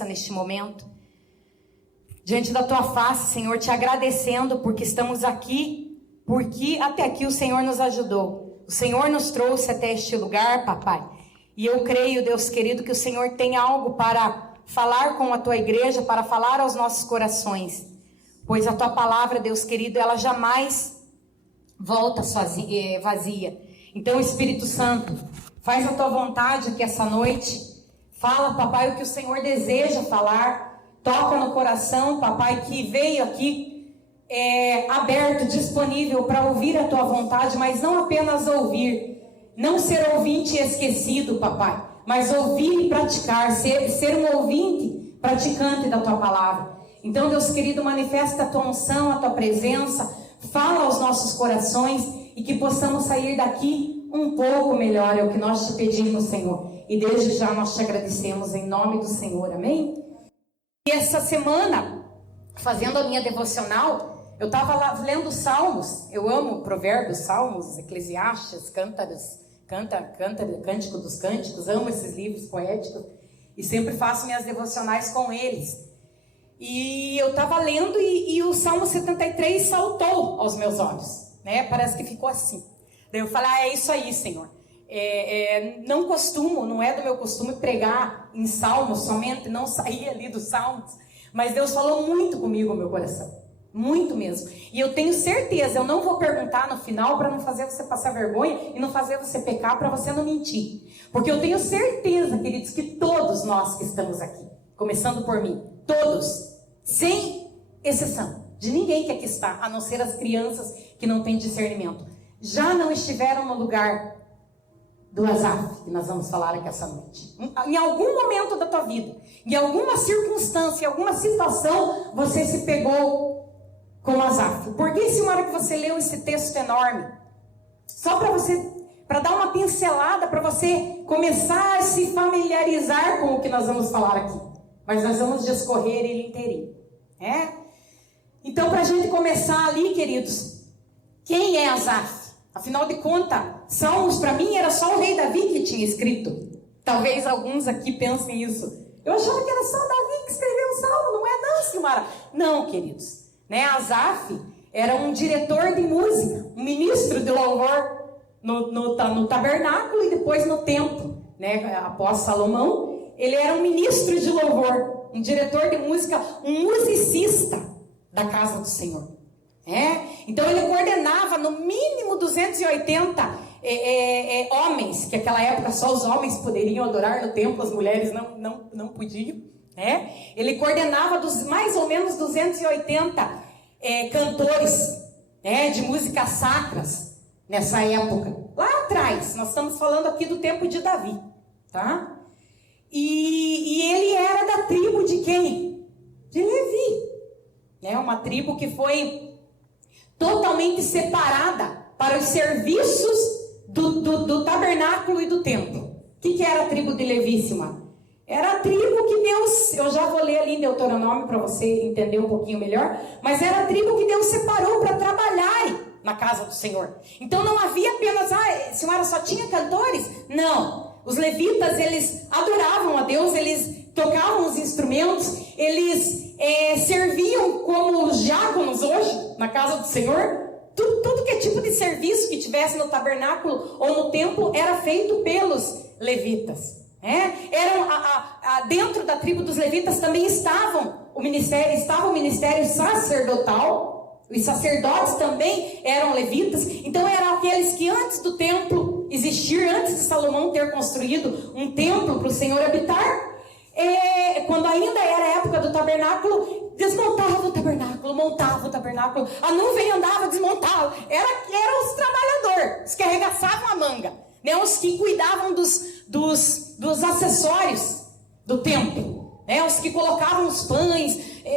confiança neste momento. Diante da tua face, Senhor, te agradecendo porque estamos aqui, porque até aqui o Senhor nos ajudou. O Senhor nos trouxe até este lugar, papai. E eu creio, Deus querido, que o Senhor tem algo para falar com a tua igreja, para falar aos nossos corações. Pois a tua palavra, Deus querido, ela jamais volta vazia. Então, Espírito Santo, faz a tua vontade aqui essa noite. Fala, papai, o que o Senhor deseja falar. Toca no coração, papai, que veio aqui aberto, disponível para ouvir a tua vontade, mas não apenas ouvir. Não ser ouvinte esquecido, papai, mas ouvir e praticar, ser um ouvinte praticante da tua palavra. Então, Deus querido, manifesta a tua unção, a tua presença, fala aos nossos corações e que possamos sair daqui um pouco melhor, é o que nós te pedimos, Senhor. E desde já nós te agradecemos em nome do Senhor, amém? E essa semana, fazendo a minha devocional, eu estava lá lendo Salmos. Eu amo Provérbios, Salmos, Eclesiastes, Cântico dos Cânticos, amo esses livros poéticos e sempre faço minhas devocionais com eles. E eu estava lendo e o Salmo 73 saltou aos meus olhos, né? Parece que ficou assim. Daí eu falei, é isso aí, Senhor. Não é do meu costume pregar em Salmos somente, não sair ali dos Salmos, mas Deus falou muito comigo no meu coração, muito mesmo, e eu tenho certeza, eu não vou perguntar no final para não fazer você passar vergonha e não fazer você pecar, para você não mentir, porque eu tenho certeza, queridos, que todos nós que estamos aqui, começando por mim, todos, sem exceção, de ninguém que aqui está, a não ser as crianças que não têm discernimento, já não estiveram no lugar do Asaf, que nós vamos falar aqui essa noite. Em algum momento da tua vida, em alguma circunstância, em alguma situação, você se pegou com Asaf. Porque se uma hora que você leu esse texto enorme, só para dar uma pincelada, para você começar a se familiarizar com o que nós vamos falar aqui. Mas nós vamos discorrer ele inteirinho. Então, para a gente começar ali, queridos, quem é Asaf? Afinal de contas, Salmos para mim era só o rei Davi que tinha escrito. Talvez alguns aqui pensem isso. Eu achava que era só Davi que escreveu o Salmo, não é não, Silmara? Não, queridos. Asaf era um diretor de música, um ministro de louvor no tabernáculo e depois no templo. Após Salomão, ele era um ministro de louvor, um diretor de música, um musicista da casa do Senhor. Então ele coordenava no mínimo 280 homens, que naquela época só os homens poderiam adorar no templo, as mulheres não podiam. Ele coordenava mais ou menos 280 cantores de músicas sacras nessa época. Lá atrás, nós estamos falando aqui do tempo de Davi. Tá? E ele era da tribo de quem? De Levi. Uma tribo que foi totalmente separada para os serviços do tabernáculo e do templo. O que era a tribo de Levi, Silmar? Era a tribo que Deus, eu já vou ler ali em Deuteronômio para você entender um pouquinho melhor, mas era a tribo que Deus separou para trabalhar na casa do Senhor. Então não havia apenas, Silmar, só tinha cantores? Não. Os levitas, eles adoravam a Deus, eles tocavam os instrumentos, eles serviam como os diáconos hoje, na casa do Senhor. Tudo que é tipo de serviço que tivesse no tabernáculo ou no templo era feito pelos levitas. Dentro da tribo dos levitas também estava o ministério sacerdotal. Os sacerdotes também eram levitas. Então eram aqueles que antes do templo existir, antes de Salomão ter construído um templo para o Senhor habitar, quando ainda era a época do tabernáculo, desmontava o tabernáculo, montava o tabernáculo, a nuvem andava, desmontava. Eram os trabalhadores, os que arregaçavam a manga, os que cuidavam dos acessórios do templo, os que colocavam os pães,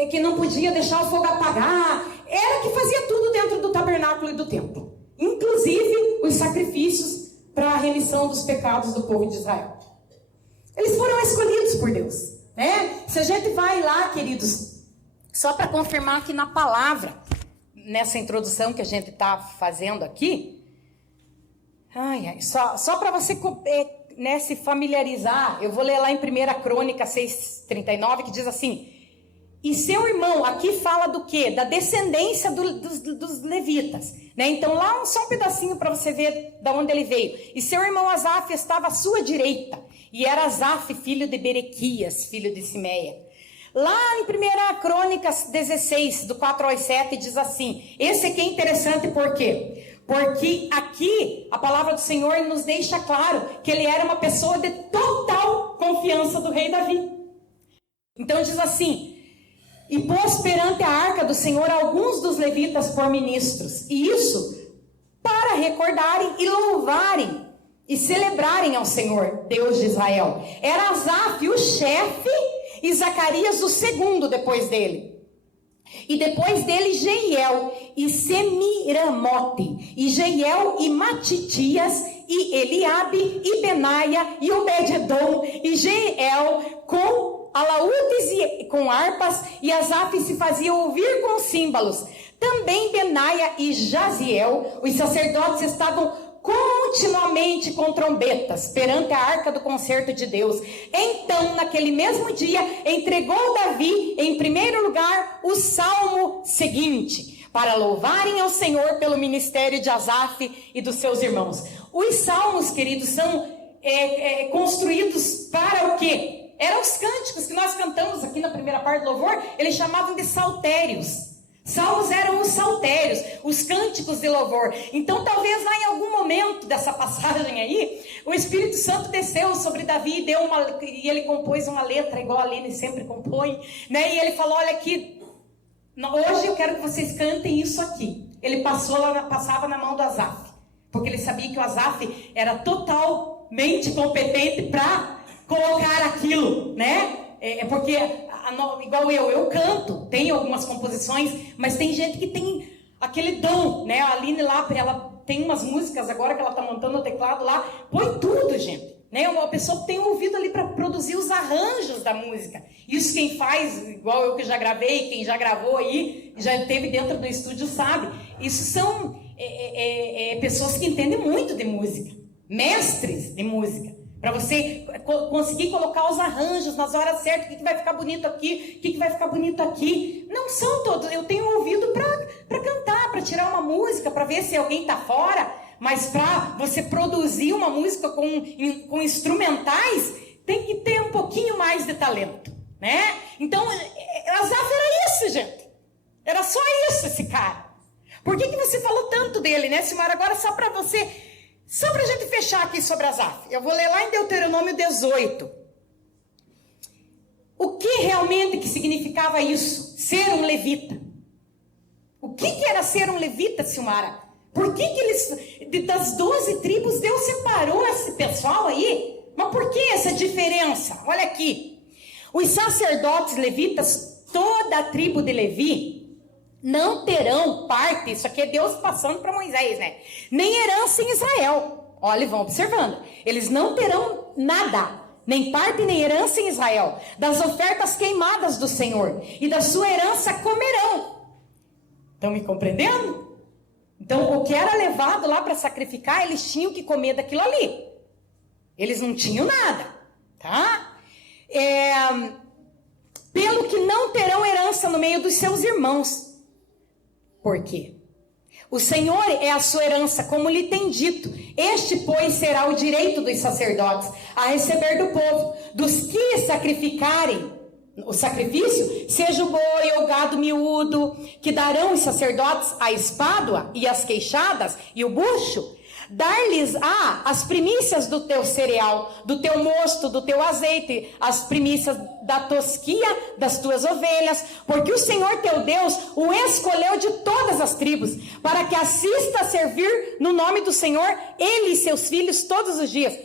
que não podia deixar o fogo apagar. Era que fazia tudo dentro do tabernáculo e do templo, inclusive os sacrifícios para a remissão dos pecados do povo de Israel. Eles foram escolhidos por Deus, Se a gente vai lá, queridos, só para confirmar aqui na palavra, nessa introdução que a gente está fazendo aqui, só para você se familiarizar, eu vou ler lá em 1 Crônica 6:39, que diz assim: e seu irmão, aqui fala do quê? Da descendência dos levitas, né? Então lá só um pedacinho para você ver de onde ele veio. E seu irmão Asaf estava à sua direita, e era Asaf, filho de Berequias, filho de Simeia. Lá em 1 Crônicas 16, do 4 ao 7, diz assim, esse aqui é interessante por quê? Porque aqui a palavra do Senhor nos deixa claro que ele era uma pessoa de total confiança do rei Davi. Então diz assim: e pôs perante a arca do Senhor alguns dos levitas por ministros, e isso para recordarem e louvarem e celebrarem ao Senhor, Deus de Israel. Era Asaf o chefe e Zacarias o segundo depois dele. E depois dele Jeiel e Semiramote, e Jeiel e Matitias, e Eliabe, e Benaia, e Obed-edom, e Jeiel com alaúdes e com harpas, e Asaf se fazia ouvir com símbolos. Também Benaia e Jaziel, os sacerdotes, estavam continuamente com trombetas perante a arca do concerto de Deus. Então, naquele mesmo dia, entregou Davi, em primeiro lugar, o salmo seguinte, para louvarem ao Senhor pelo ministério de Asaf e dos seus irmãos. Os salmos, queridos, são construídos para o quê? Eram os cânticos que nós cantamos aqui na primeira parte do louvor, eles chamavam de saltérios. Salmos eram os saltérios, os cânticos de louvor. Então talvez lá em algum momento dessa passagem aí, o Espírito Santo desceu sobre Davi e ele compôs uma letra, igual a Aline sempre compõe, né? E ele falou, olha aqui, hoje eu quero que vocês cantem isso aqui. Ele passava na mão do Asaf, porque ele sabia que o Asaf era totalmente competente para colocar aquilo, né? Porque, igual eu canto, tenho algumas composições, mas tem gente que tem aquele dom, né? A Aline lá, ela tem umas músicas agora que ela tá montando o teclado lá, põe tudo, gente, né? Uma pessoa que tem um ouvido ali para produzir os arranjos da música. Isso quem faz, igual eu que já gravei, quem já gravou aí, já esteve dentro do estúdio sabe. Isso são pessoas que entendem muito de música, mestres de música. Para você conseguir colocar os arranjos nas horas certas, o que vai ficar bonito aqui, o que vai ficar bonito aqui. Não são todos, eu tenho ouvido para cantar, para tirar uma música, para ver se alguém está fora, mas para você produzir uma música com instrumentais, tem que ter um pouquinho mais de talento, né? Então, Asaf era isso, gente. Era só isso, esse cara. Por que você falou tanto dele, né, Silmara? Agora só para a gente fechar aqui sobre Asaf, eu vou ler lá em Deuteronômio 18. O que realmente que significava isso? Ser um levita. O que era ser um levita, Silmara? Por que eles, das 12 tribos, Deus separou esse pessoal aí? Mas por que essa diferença? Olha aqui. Os sacerdotes levitas, toda a tribo de Levi, não terão parte, isso aqui é Deus passando para Moisés, né? Nem herança em Israel. Olha, vão observando. Eles não terão nada, nem parte nem herança em Israel. Das ofertas queimadas do Senhor e da sua herança comerão. Estão me compreendendo? Então, o que era levado lá para sacrificar, eles tinham que comer daquilo ali. Eles não tinham nada, tá? Pelo que não terão herança no meio dos seus irmãos. Por quê? O Senhor é a sua herança, como lhe tem dito. Este, pois, será o direito dos sacerdotes a receber do povo, dos que sacrificarem o sacrifício, seja o boi ou o gado miúdo, que darão os sacerdotes a espádua e as queixadas e o bucho. Dar-lhes as primícias do teu cereal, do teu mosto, do teu azeite, as primícias da tosquia das tuas ovelhas, porque o Senhor teu Deus o escolheu de todas as tribos, para que assista a servir no nome do Senhor, ele e seus filhos todos os dias.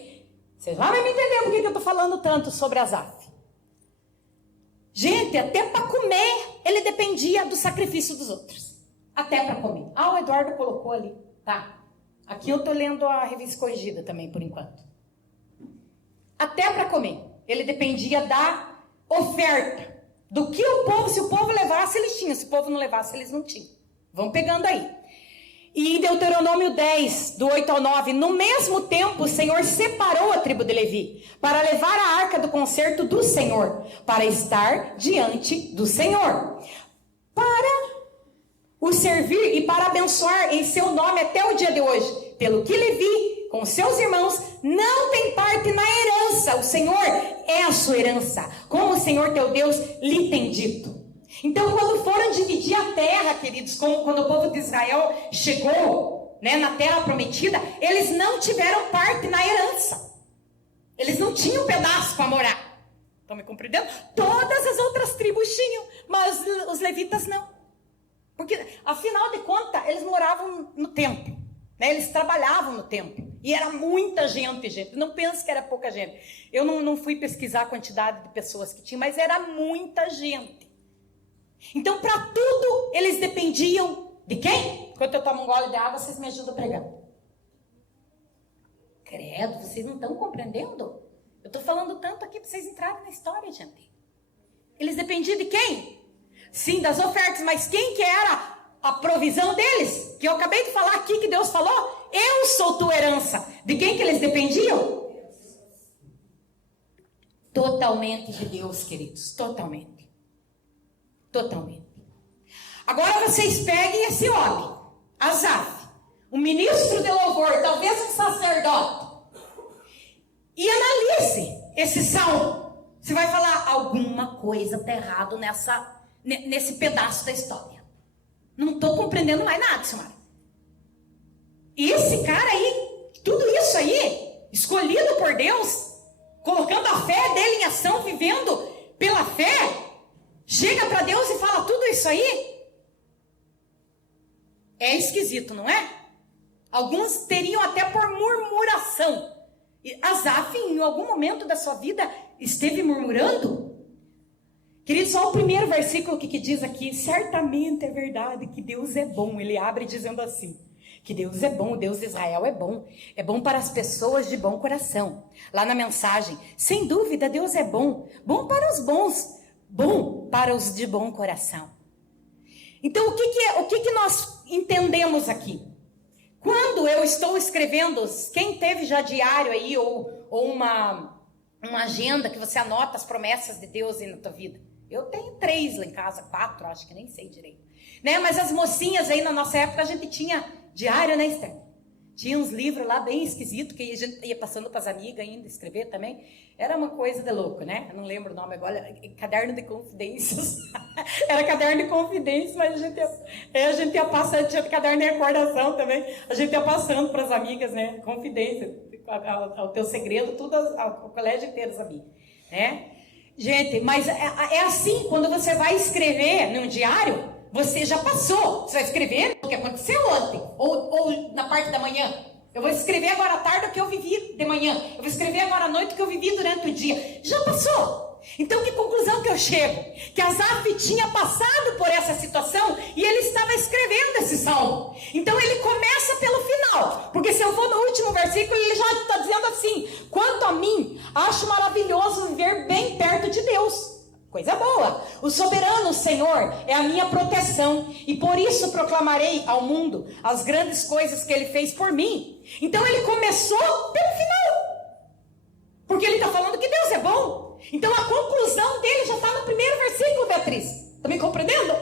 Você já vai me entender por que eu estou falando tanto sobre Asaf. Gente, até para comer, ele dependia do sacrifício dos outros. Até para comer. O Eduardo colocou ali, tá? Aqui eu estou lendo a revista corrigida também, por enquanto. Até para comer. Ele dependia da oferta. Do que o povo, se o povo levasse, eles tinham. Se o povo não levasse, eles não tinham. Vão pegando aí. E em Deuteronômio 10, do 8 ao 9, no mesmo tempo o Senhor separou a tribo de Levi para levar a arca do concerto do Senhor, para estar diante do Senhor, para o servir e para abençoar em seu nome até o dia de hoje. Pelo que Levi, com seus irmãos, não tem parte na herança. O Senhor é a sua herança, como o Senhor teu Deus lhe tem dito. Então, quando foram dividir a terra, queridos, como quando o povo de Israel chegou, né, na terra prometida, eles não tiveram parte na herança. Eles não tinham pedaço para morar. Estão me compreendendo? Todas as outras tribos tinham, mas os levitas não. Porque, afinal de contas, eles moravam no templo, né? Eles trabalhavam no templo. E era muita gente. Não pense que era pouca gente. Eu não fui pesquisar a quantidade de pessoas que tinha, mas era muita gente. Então, para tudo, eles dependiam de quem? Enquanto eu tomo um gole de água, vocês me ajudam a pregar. Credo, vocês não estão compreendendo? Eu estou falando tanto aqui para vocês entrarem na história, gente. Eles dependiam de quem? Sim, das ofertas, mas quem que era a provisão deles? Que eu acabei de falar aqui, que Deus falou, eu sou tua herança. De quem que eles dependiam? Totalmente de Deus, queridos, totalmente. Agora vocês peguem esse homem, Asaf, um ministro de louvor, talvez um sacerdote, e analise esse salmo. Você vai falar, alguma coisa está errado nesse pedaço da história. Não estou compreendendo mais nada, senhora. E esse cara aí, tudo isso aí, escolhido por Deus, colocando a fé dele em ação, vivendo pela fé, chega para Deus e fala tudo isso aí? É esquisito, não é? Alguns teriam até por murmuração. E Asaf, em algum momento da sua vida, esteve murmurando? Querido, só o primeiro versículo que diz aqui, certamente é verdade que Deus é bom. Ele abre dizendo assim, que Deus é bom, o Deus de Israel é bom para as pessoas de bom coração. Lá na mensagem, sem dúvida Deus é bom para os bons, bom para os de bom coração. Então, o que nós entendemos aqui? Quando eu estou escrevendo, quem teve já diário aí, ou uma agenda que você anota as promessas de Deus aí na tua vida? Eu tenho 3 lá em casa, 4, acho que nem sei direito. Né? Mas as mocinhas aí na nossa época, a gente tinha diário, né, Esther? Tinha uns livros lá bem esquisitos, que a gente ia passando para as amigas ainda, escrever também. Era uma coisa de louco, né? Eu não lembro o nome agora, caderno de confidências. Era caderno de confidências, mas a gente ia passando, tinha caderno de recordação também. A gente ia passando para as amigas, né? Confidência, o teu segredo, tudo, o colégio inteiro sabia, né? Gente, mas é assim, quando você vai escrever num diário, você já passou, você vai escrever o que aconteceu ontem, ou na parte da manhã. Eu vou escrever agora à tarde o que eu vivi de manhã. Eu vou escrever agora à noite o que eu vivi durante o dia. Já passou. Então, que conclusão que eu chego? Que Asaf tinha passado por essa situação e ele estava escrevendo esse salmo. Então, ele começa pelo final. Porque se eu vou no último versículo, ele já está dizendo assim, quanto a mim, acho maravilhoso viver bem perto de Deus. Coisa boa. O soberano Senhor é a minha proteção e por isso proclamarei ao mundo as grandes coisas que ele fez por mim. Então ele começou pelo final, porque ele está falando que Deus é bom. Então a conclusão dele já está no primeiro versículo, Beatriz. Está me compreendendo?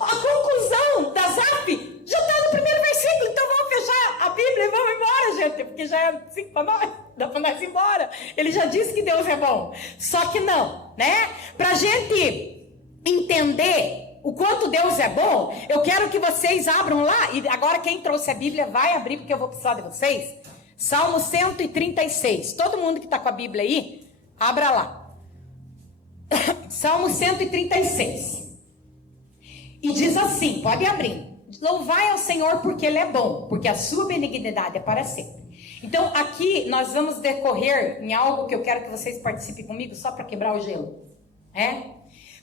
A conclusão da Asaf já está no primeiro versículo. Então vamos fechar a Bíblia e vamos embora, gente, porque já é 5 para nós. Dá para nós ir embora. Ele já disse que Deus é bom. Só que não, né? Para a gente entender o quanto Deus é bom, eu quero que vocês abram lá. E agora quem trouxe a Bíblia vai abrir, porque eu vou precisar de vocês. Salmo 136. Todo mundo que está com a Bíblia aí, abra lá. Salmo 136. E diz assim, pode abrir. Louvai ao Senhor porque Ele é bom, porque a sua benignidade é para sempre. Então, aqui nós vamos decorrer em algo que eu quero que vocês participem comigo, só para quebrar o gelo.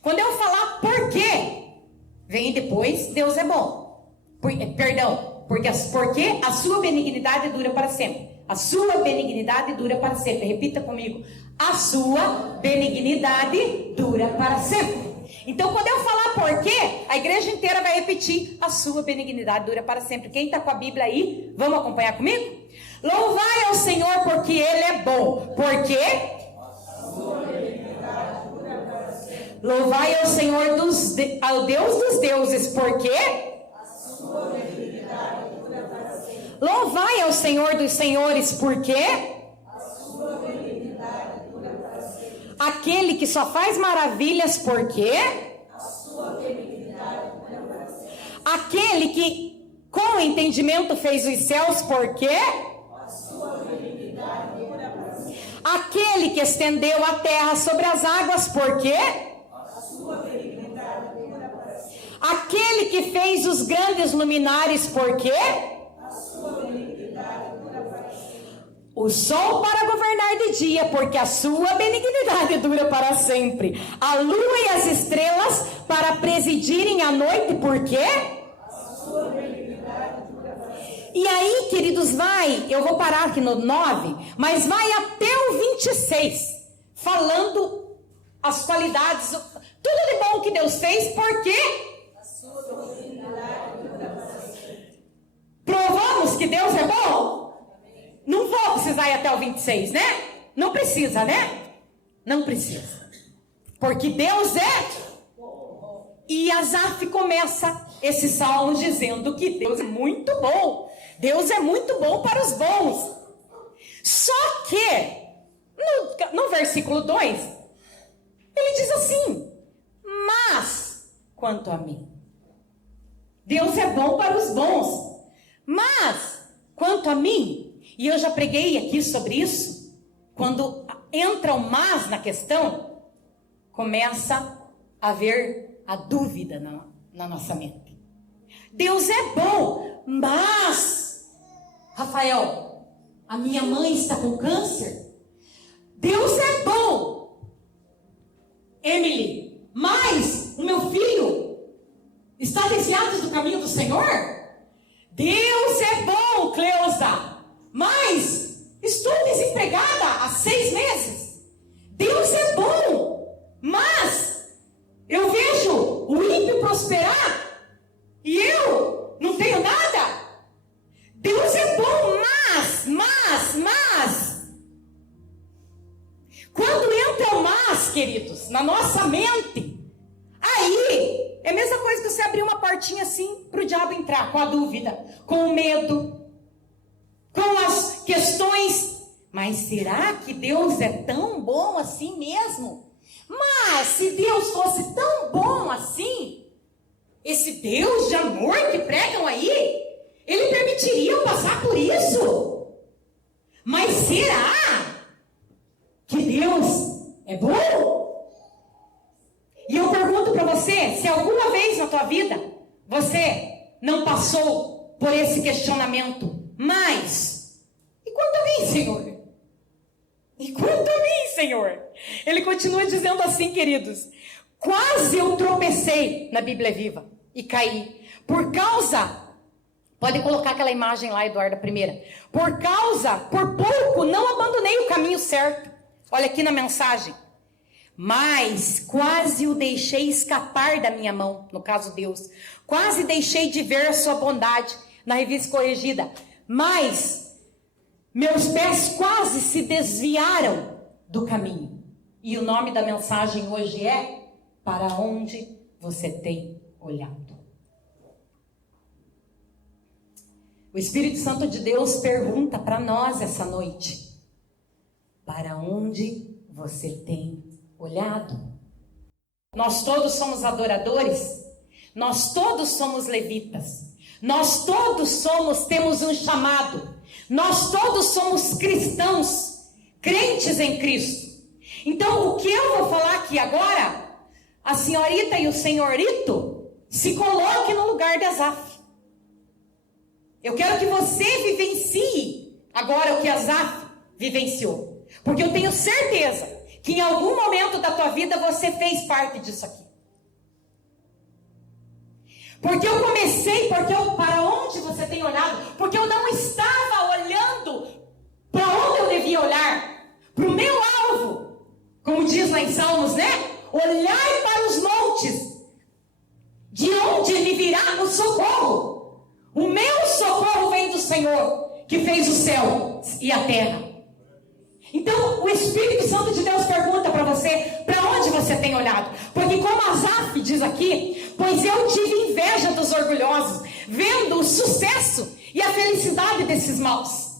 Quando eu falar por quê, vem depois, Deus é bom. Porque a sua benignidade dura para sempre. A sua benignidade dura para sempre. Repita comigo. A sua benignidade dura para sempre. Então, quando eu falar por quê, a igreja inteira vai repetir: a sua benignidade dura para sempre. Quem está com a Bíblia aí, vamos acompanhar comigo? Louvai ao Senhor porque Ele é bom. Por quê? Louvai ao Senhor, ao Deus dos deuses, por quê? Louvai ao Senhor dos senhores, por quê? Aquele que só faz maravilhas, por quê? Aquele que com entendimento fez os céus, por quê? Aquele que estendeu a terra sobre as águas, por quê? Aquele que fez os grandes luminares, por quê? O sol para governar de dia, porque a sua benignidade dura para sempre. A lua e as estrelas para presidirem a noite, por quê? E aí, queridos, eu vou parar aqui no 9, mas vai até o 26, falando as qualidades, tudo de bom que Deus fez, porque provamos que Deus é bom. Não vou precisar ir até o 26, né? Não precisa, né? Não precisa. Porque Deus é. E Asaf começa esse salmo dizendo que Deus é muito bom. Deus é muito bom para os bons. Só que, no versículo 2, ele diz assim: mas, quanto a mim, Deus é bom para os bons. Mas, quanto a mim, e eu já preguei aqui sobre isso, quando entra o mas na questão, começa a haver a dúvida na nossa mente. Deus é bom, mas, Rafael, a minha mãe está com câncer. Deus é bom, Emily, mas o meu filho está desviado do caminho do Senhor. Deus é bom, Cleusa, mas estou desempregada há 6 meses. Deus é bom, mas eu vejo o ímpio prosperar e eu não tenho nada. Deus é bom, mas quando entra o mas, queridos, na nossa mente, aí é a mesma coisa que você abrir uma portinha assim para o diabo entrar, com a dúvida, com o medo, com as questões. Mas será que Deus é tão bom assim mesmo? Mas se Deus fosse tão bom assim, esse Deus de amor que pregam aí, Ele permitiria eu passar por isso? Mas será que Deus é bom? E eu pergunto para você, se alguma vez na tua vida você não passou por esse questionamento: mas, e quanto a mim, Senhor? E quanto a mim, Senhor? Ele continua dizendo assim, queridos: quase eu tropecei na Bíblia Viva e caí. Por causa, pode colocar aquela imagem lá, Eduardo, a primeira. Por pouco, não abandonei o caminho certo. Olha aqui na mensagem. Mas quase o deixei escapar da minha mão, no caso Deus. Quase deixei de ver a sua bondade, na Revista Corrigida. Mas meus pés quase se desviaram do caminho. E o nome da mensagem hoje é: para onde você tem olhado? O Espírito Santo de Deus pergunta para nós essa noite: para onde você tem olhado? Nós todos somos adoradores, nós todos somos levitas, nós todos temos um chamado, nós todos somos cristãos, crentes em Cristo. Então o que eu vou falar aqui agora, a senhorita e o senhorito se coloquem no lugar de Asaf. Eu quero que você vivencie agora o que Asaf vivenciou, porque eu tenho certeza que em algum momento da tua vida você fez parte disso aqui. Porque eu comecei, para onde você tem olhado? Porque eu não estava olhando para onde eu devia olhar, para o meu alvo, como diz lá em Salmos, né? Olhai para os montes, socorro. O meu socorro vem do Senhor, que fez o céu e a terra. Então, o Espírito Santo de Deus pergunta para você, para onde você tem olhado? Porque como Asaf diz aqui, pois eu tive inveja dos orgulhosos, vendo o sucesso e a felicidade desses maus.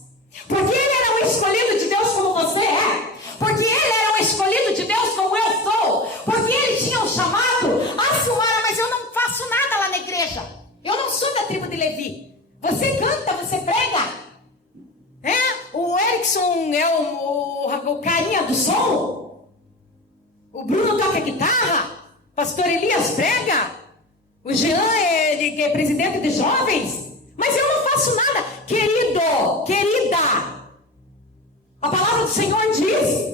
Porque ele era um escolhido de Deus como você é. Porque ele era um escolhido de Deus como eu sou. Porque ele tinha um chamado. Ah, Silmara, mas eu não faço nada lá na igreja. Eu não sou da tribo de Levi. Você canta, você prega. O Erickson é o carinha do som. O Bruno toca guitarra. Pastor Elias prega. O Jean é presidente de jovens. Mas eu não faço nada. Querido, querida, a palavra do Senhor diz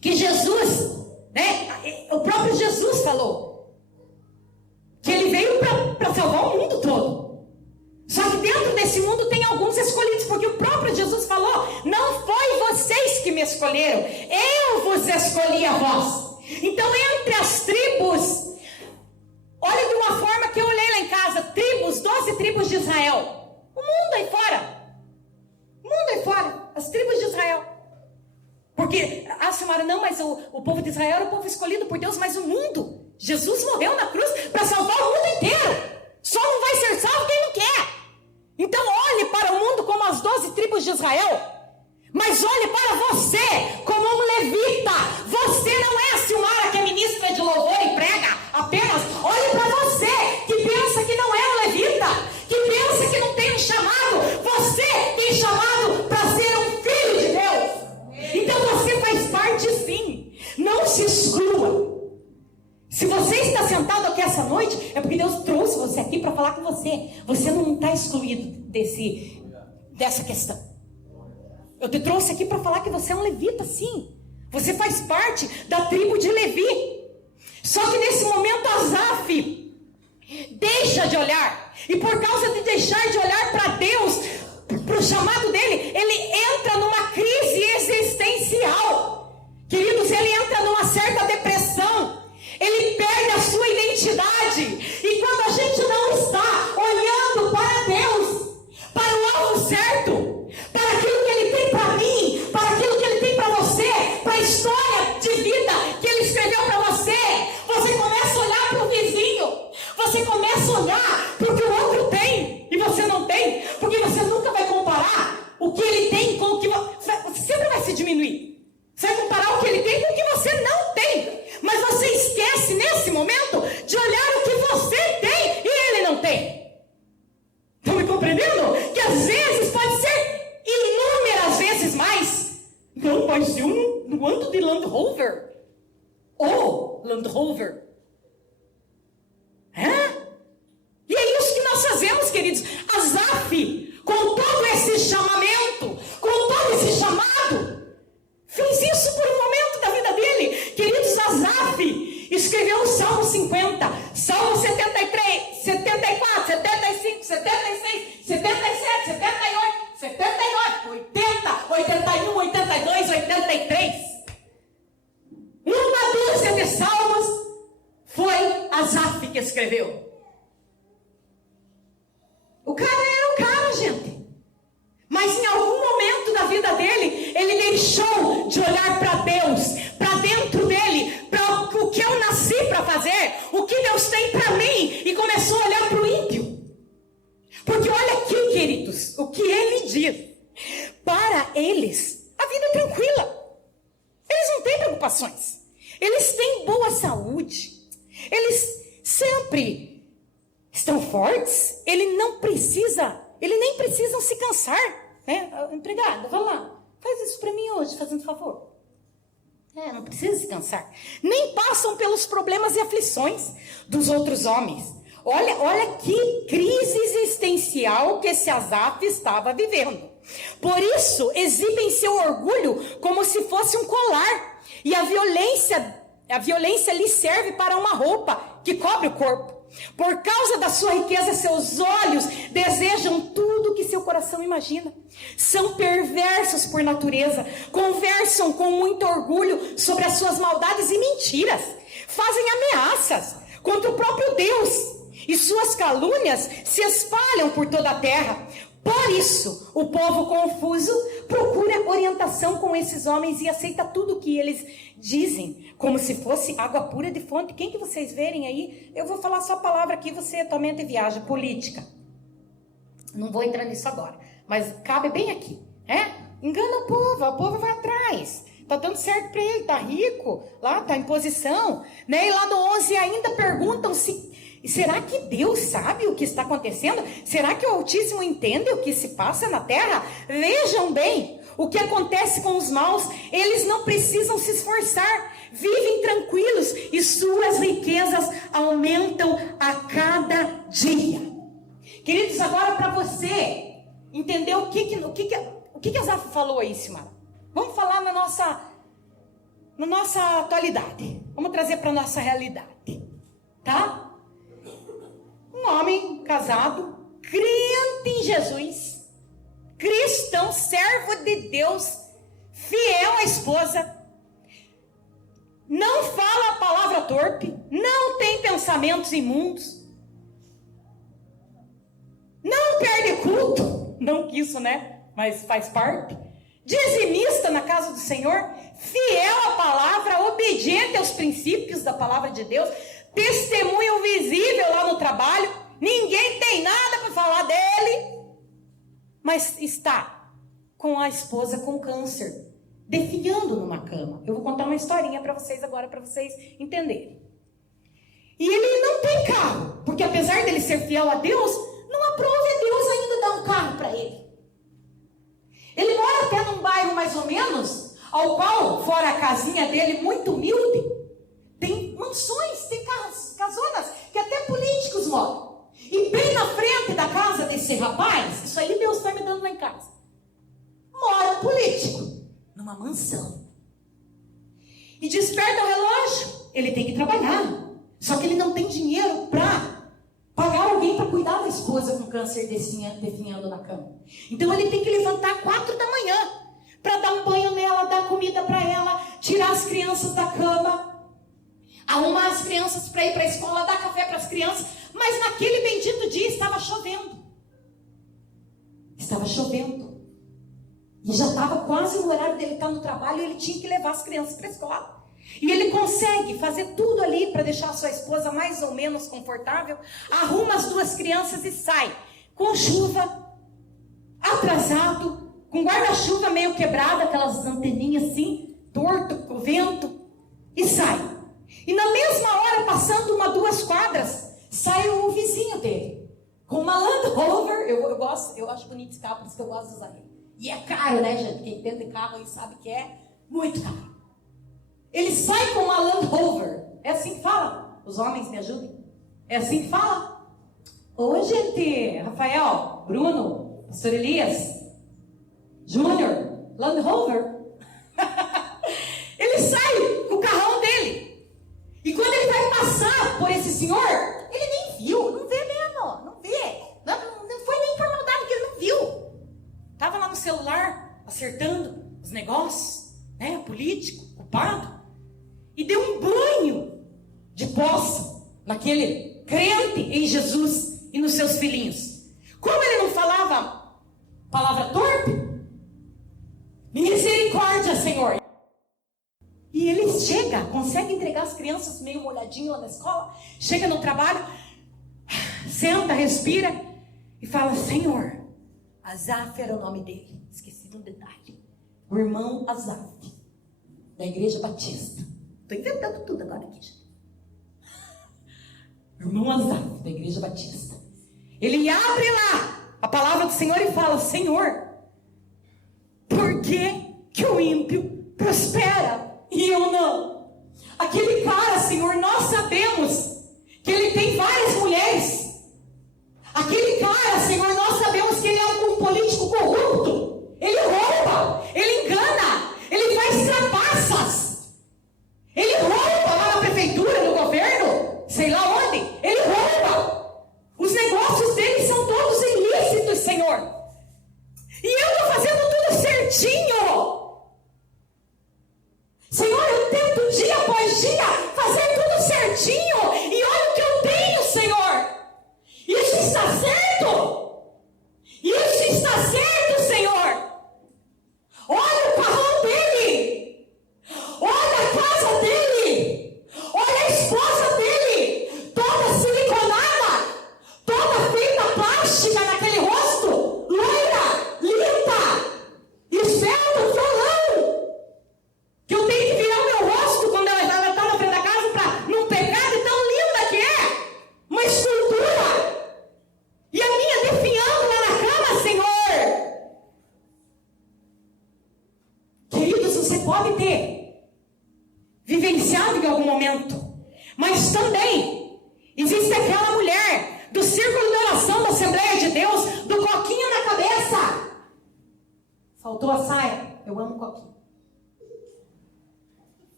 que Jesus, o próprio Jesus falou que ele veio para salvar o mundo todo. Só que dentro desse mundo tem alguns escolhidos, porque o próprio Jesus falou: não foi vocês que me escolheram, eu vos escolhi a vós. Então, entre as tribos, olha de uma forma que eu olhei lá em casa, 12 tribos de Israel. O mundo aí fora, as tribos de Israel. Porque, Silmara, não, mas o povo de Israel era o povo escolhido por Deus, mas o mundo, Jesus morreu na cruz para salvar o mundo inteiro. Só não vai ser salvo quem não quer. Então olhe para o mundo como as 12 tribos de Israel, mas olhe para você como um levita. Você não é a Silmara que é ministra de louvor e prega apenas. Olhe para você que pensa que não é um levita, que pensa que não tem um chamado. Você tem chamado para ser um filho de Deus. Então você faz parte sim. Não se exclua. Se você está sentado aqui essa noite, é porque Deus trouxe você aqui para falar com você. Você não está excluído dessa questão. Eu te trouxe aqui para falar que você é um levita, sim. Você faz parte da tribo de Levi. Só que nesse momento Asaf deixa de olhar. E por causa de deixar de olhar para Deus, para o chamado dele, ele entra numa crise existencial. Queridos, ele entra numa certa depressão. Ele perde a sua identidade. E quando a gente não está olhando para Deus, para o alvo certo, para aquilo que Ele tem para mim, para aquilo que Ele tem para você, para a história de vida que Ele escreveu para você, você começa a olhar para o vizinho, você começa a olhar para o que o outro tem e você não tem, porque você nunca vai comparar o que ele tem com o que você sempre vai se diminuir. Você vai comparar o que ele tem com o que você não tem. Mas você esquece nesse momento de olhar o que você tem e ele não tem. Estão me compreendendo? Que às vezes pode ser inúmeras vezes mais. Não, mas eu não ando de Land Rover. Land Rover. E é isso que nós fazemos, queridos. Asaf, com todo esse chamamento, com todo esse chamado, fez isso por um momento da vida dele. Queridos, Asaf escreveu o Salmo 50, Salmo 73, 74, 75, 76, 77, 78, 79, 80, 81, 82, 83. Uma dúzia de salmos foi Asaf que escreveu. O cara era o cara, gente. Mas em algum momento da vida dele, ele deixou de olhar para Deus, para dentro dele, para o que eu nasci para fazer, o que Deus tem para mim, e começou a olhar para o ímpio. Porque olha aqui, queridos, o que ele diz. Para eles, a vida é tranquila. Eles não têm preocupações. Eles têm boa saúde. Eles sempre estão fortes. Eles nem precisam se cansar. Empregada, vai lá, faz isso para mim hoje, fazendo favor. Não precisa se cansar. Nem passam pelos problemas e aflições dos outros homens. Olha que crise existencial que esse Asaf estava vivendo. Por isso, exibem seu orgulho como se fosse um colar. E a violência lhe serve para uma roupa que cobre o corpo. Por causa da sua riqueza, seus olhos desejam tudo que seu coração imagina. São perversos por natureza, conversam com muito orgulho sobre as suas maldades e mentiras. Fazem ameaças contra o próprio Deus e suas calúnias se espalham por toda a terra. Por isso, o povo confuso procura orientação com esses homens e aceita tudo o que eles dizem, como se fosse água pura de fonte. Quem que vocês verem aí? Eu vou falar só a palavra aqui, você totalmente viaja. Política. Não vou entrar nisso agora, mas cabe bem aqui, né? Engana o povo vai atrás. Tá dando certo para ele, tá rico, lá tá em posição, né? E lá no 11 ainda perguntam se... Será que Deus sabe o que está acontecendo? Será que o Altíssimo entende o que se passa na terra? Vejam bem o que acontece com os maus. Eles não precisam se esforçar, vivem tranquilos e suas riquezas aumentam a cada dia. Queridos, agora para você entender o que Asaf falou aí, Simara. Vamos falar na nossa atualidade. Vamos trazer para a nossa realidade, tá? Um homem casado, crente em Jesus, cristão, servo de Deus, fiel à esposa, não fala a palavra torpe, não tem pensamentos imundos, não perde culto, não que isso, né? Mas faz parte. Dizimista na casa do Senhor, fiel à palavra, obediente aos princípios da palavra de Deus, testemunho visível lá no trabalho, ninguém tem nada para falar dele, mas está com a esposa com câncer, definhando numa cama. Eu vou contar uma historinha para vocês agora, para vocês entenderem. E ele não tem carro, porque apesar dele ser fiel a Deus, não aprove a Deus ainda dar um carro para ele. Ele mora até num bairro mais ou menos, ao qual, fora a casinha dele, muito humilde, tem mansões, tem casonas, que até políticos moram. E bem na frente da casa desse rapaz, isso aí Deus está me dando lá em casa, mora um político, numa mansão. E desperta o relógio, ele tem que trabalhar. Só que ele não tem dinheiro para pagar alguém para cuidar da esposa com câncer definhando na cama. Então ele tem que levantar 4 da manhã para dar um banho nela, dar comida para ela, tirar as crianças da cama, arrumar as crianças para ir para a escola, dar café para as crianças. Mas naquele bendito dia estava chovendo. Estava chovendo. E já estava quase no horário dele estar no trabalho e ele tinha que levar as crianças para a escola. E ele consegue fazer tudo ali para deixar a sua esposa mais ou menos confortável, arruma as 2 crianças e sai, com chuva, atrasado, com guarda-chuva meio quebrado, aquelas anteninhas assim, torto, com vento, e sai. E na mesma hora, passando 2 quadras, sai o vizinho dele, com uma Land Rover. Eu acho bonito esse carro, por isso que eu gosto de usar ele. E é caro, né, gente? Quem entende carro aí sabe que é muito caro. Ele sai com uma Land Rover. É assim que fala? Os homens me ajudem. É assim que fala? Oi, gente. Rafael, Bruno, Pastor Elias, Júnior, Land Rover. Ele sai com o carrão dele. E quando ele vai passar por esse senhor, ele nem viu. Não vê mesmo. Não vê. Não foi nem por maldade que ele não viu. Estava lá no celular, acertando os negócios, né? Político, culpado. E deu um banho de poça naquele crente em Jesus e nos seus filhinhos. Como ele não falava palavra torpe, misericórdia, Senhor. E ele chega, consegue entregar as crianças meio molhadinho lá na escola, chega no trabalho, senta, respira e fala: Senhor, Asaf era o nome dele, esqueci de um detalhe, o irmão Asaf, da Igreja Batista. Estou inventando tudo agora aqui, gente. Irmão Asaf, da Igreja Batista. Ele abre lá a palavra do Senhor e fala: Senhor, por que o ímpio prospera e eu não? Aquele cara, Senhor, nós sabemos que ele tem várias mulheres. Aquele cara, Senhor, nós sabemos que ele é um político corrupto. Ele rouba, ele engana, ele faz trapaças. Ele rouba lá na prefeitura, no governo, sei lá onde. Ele rouba. Os negócios dele são todos ilícitos, Senhor. E eu estou fazendo tudo certinho. Senhor, eu tento dia após dia fazer tudo certinho. E olha o que eu tenho, Senhor.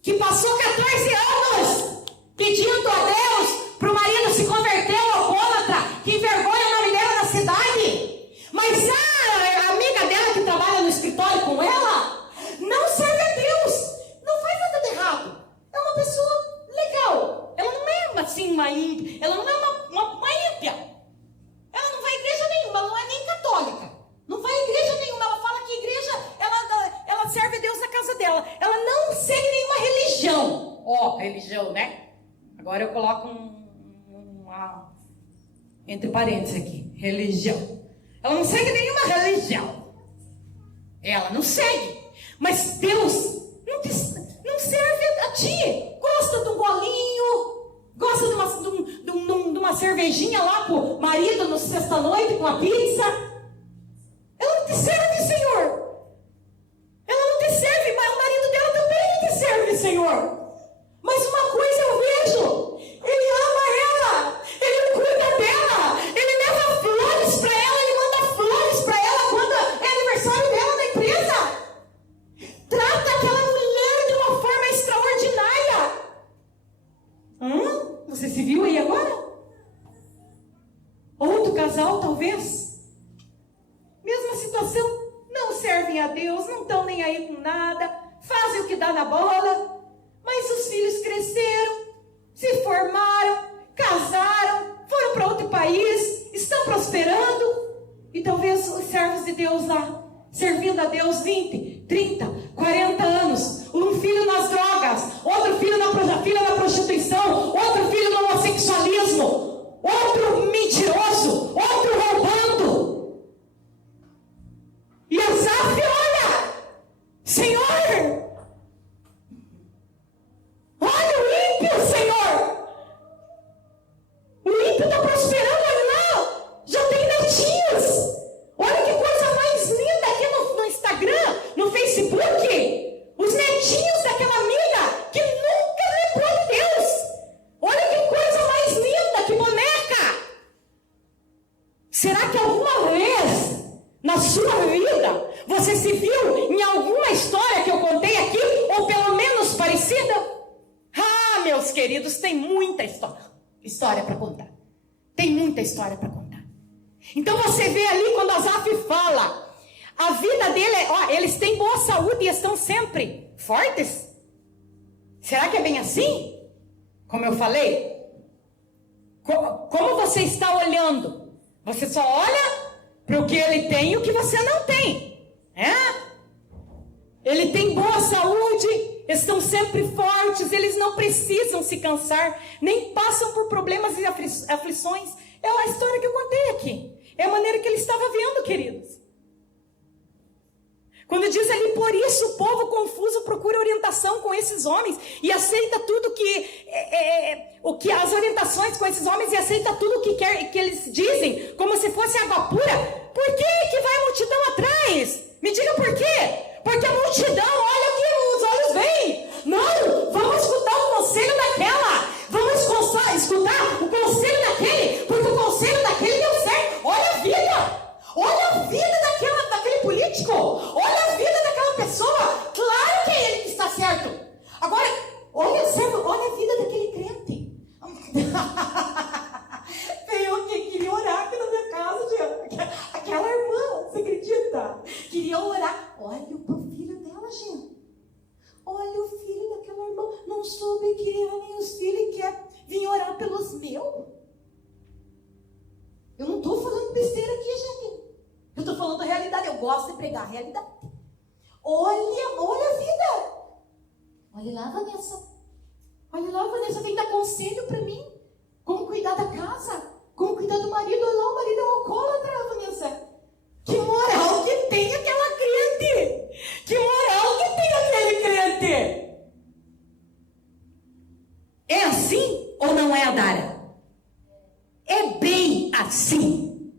que passou 14 anos pedindo a Deus para o marido se converter ao alcoólatra, que envergonha o nome dela na cidade. Mas a amiga dela que trabalha no escritório com ela, não serve a Deus, não faz nada de errado. É uma pessoa legal. Ela não é assim uma ímpia, ela não é uma ímpia. Ela não vai à igreja nenhuma, ela não é nem católica. Não vai à igreja nenhuma, ela fala que a igreja, ela serve a Deus na casa dela. Ela não segue nenhuma religião. Ó, religião, né? Agora eu coloco uma entre parênteses aqui, religião. Ela não segue nenhuma religião. Ela não segue. Mas Deus não serve a ti. Gosta de um golinho, gosta de uma cervejinha lá com o marido no sexta-noite com a pizza. Ela não te serve, Senhor. Ela não te serve, mas o marido dela também não te serve, Senhor. Mas uma coisa eu vejo, ele ama ela, ele cuida dela, ele leva flores para ela, ele manda flores para ela quando é aniversário dela na empresa. Trata aquela mulher de uma forma extraordinária. Você se viu aí agora? Outro casal, talvez? Mesma situação, não servem a Deus, não estão nem aí com nada, fazem o que dá na bola, mas os filhos cresceram, se formaram, casaram, foram para outro país, estão prosperando, e talvez os servos de Deus lá, servindo a Deus 20, 30, 40 anos, um filho nas drogas, outro filho na prostituição, outro filho no homossexualismo, outro mentiroso, outro roubando. E Asaf olha, Senhor, olha o ímpio, Senhor, o ímpio está prosperando, olha lá, já tem netinhos, olha que coisa mais linda aqui no Instagram, no Facebook, os netinhos daquela amiga que nunca lembrou de Deus, olha que coisa mais linda, que boneca. Será que alguma vez na sua vida você se viu em alguma história que eu contei aqui, ou pelo menos parecida? Ah, meus queridos, tem muita história para contar. Tem muita história para contar. Então você vê ali quando Asaf fala, a vida dele, eles têm boa saúde e estão sempre fortes. Será que é bem assim? Como eu falei, como você está olhando? Você só olha para o que ele tem e o que você não tem. Ele tem boa saúde, estão sempre fortes, eles não precisam se cansar, nem passam por problemas e aflições. É a história que eu contei aqui. É a maneira que ele estava vendo, queridos. Quando diz ali, por isso o povo confuso procura orientação com esses homens e aceita tudo que as orientações com esses homens e aceita tudo que eles dizem, como se fosse água pura. Por que vai a multidão atrás? Me diga por quê? Porque a multidão olha o que os olhos veem. Não, vamos escutar o conselho daquela. Vamos escutar o conselho daquele, porque o conselho daquele deu certo. Olha a vida. Olha a vida daquele político. Olha a vida daquela pessoa. Claro que é ele que está certo. Agora, olha a vida daquele crente. Veio que queria orar aqui na minha casa, gente. Aquela irmã, você acredita? Queria orar. Olha o filho dela, gente. Olha o filho daquela irmã. Não soube criar nem os filhos e quer vir orar pelos meus. Eu não estou falando besteira aqui, gente. Eu estou falando a realidade. Eu gosto de pregar a realidade. Olha a vida. Olha lá, Vanessa, vem dar conselho para mim. Como cuidar da casa. Como cuidar do marido. Olha lá, o marido é um alcoólatra, Vanessa. Que moral que tem aquela crente. Que moral que tem aquele crente. É assim ou não é, Adara? É bem assim.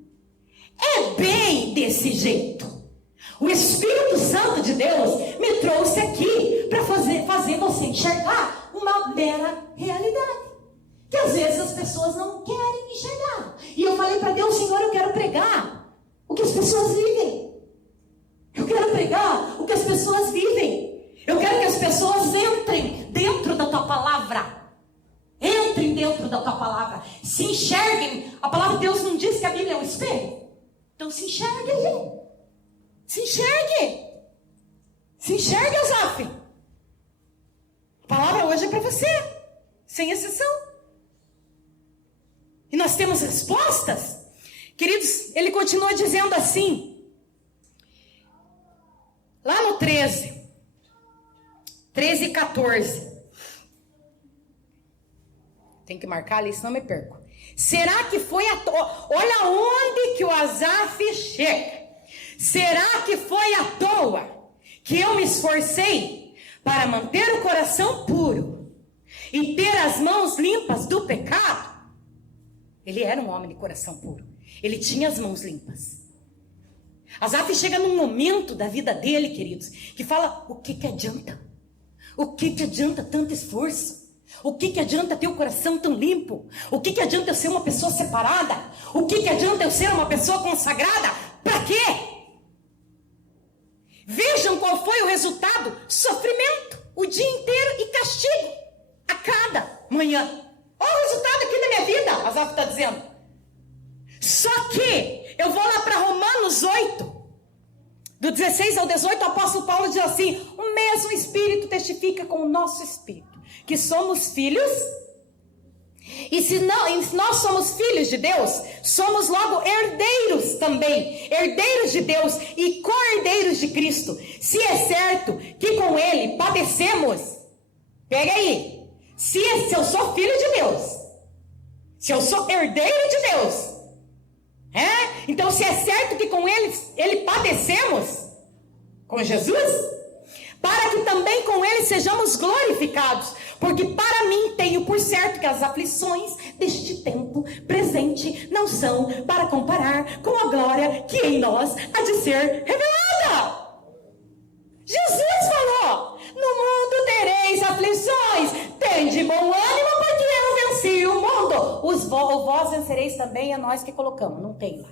É bem desse jeito. O Espírito Santo de Deus me trouxe aqui para fazer você enxergar uma mera realidade. Que às vezes as pessoas não querem enxergar. E eu falei para Deus, Senhor, eu quero pregar o que as pessoas vivem. Eu quero pregar o que as pessoas vivem. Eu quero que as pessoas entrem dentro palavra. Entrem dentro da tua palavra. Se enxerguem. A palavra de Deus não diz que a Bíblia é um espelho? Então se enxergue aí. Se enxergue. Se enxergue, Asaf. A palavra hoje é para você. Sem exceção. E nós temos respostas. Queridos, ele continua dizendo assim. Lá no 13 e 14. Tem que marcar ali, senão me perco. Será que foi à toa? Olha onde que o Asaf chega. Será que foi à toa que eu me esforcei para manter o coração puro e ter as mãos limpas do pecado? Ele era um homem de coração puro. Ele tinha as mãos limpas. Asaf chega num momento da vida dele, queridos, que fala, o que adianta? O que adianta tanto esforço? O que adianta ter o coração tão limpo? O que adianta eu ser uma pessoa separada? O que adianta eu ser uma pessoa consagrada? Para quê? Vejam qual foi o resultado. Sofrimento o dia inteiro e castigo a cada manhã. Olha o resultado aqui da minha vida, Asaf está dizendo. Só que eu vou lá para Romanos 8, do 16 ao 18, o apóstolo Paulo diz assim, o mesmo Espírito testifica com o nosso Espírito, que somos filhos, e se nós somos filhos de Deus, somos logo herdeiros também, herdeiros de Deus e co-herdeiros de Cristo, se é certo que com Ele padecemos. Pega aí, se eu sou filho de Deus, se eu sou herdeiro de Deus, então se é certo que com ele padecemos, com Jesus, para que também com ele sejamos glorificados, porque para mim tenho por certo que as aflições deste tempo presente não são para comparar com a glória que em nós há de ser revelada. Jesus falou, no mundo tereis aflições, tende bom ânimo porque eu venci o mundo. O vós vencereis também é nós que colocamos, não tem lá.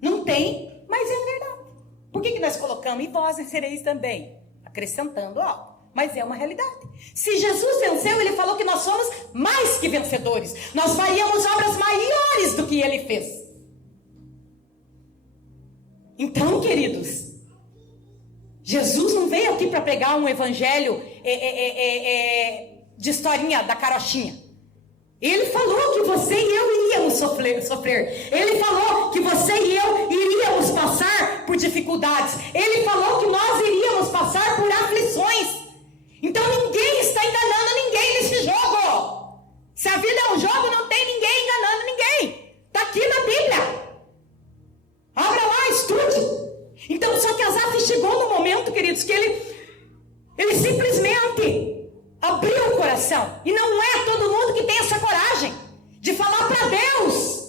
Não tem, mas é verdade. Por que nós colocamos? E vós vencereis também. Acrescentando algo. Mas é uma realidade. Se Jesus venceu, ele falou que nós somos mais que vencedores. Nós faríamos obras maiores do que ele fez. Então, queridos, Jesus não veio aqui para pregar um evangelho de historinha da carochinha. Ele falou que você e eu iríamos sofrer. Ele falou que você e eu iríamos passar por dificuldades. Ele falou que nós iríamos passar por aflições. Então ninguém está enganando ninguém nesse jogo. Se a vida é um jogo, não tem ninguém enganando ninguém. Está aqui na Bíblia. Abra lá, estude. Então, só que Asaf chegou no momento, queridos, que ele simplesmente abriu o coração. E não é todo mundo que tem essa coragem de falar para Deus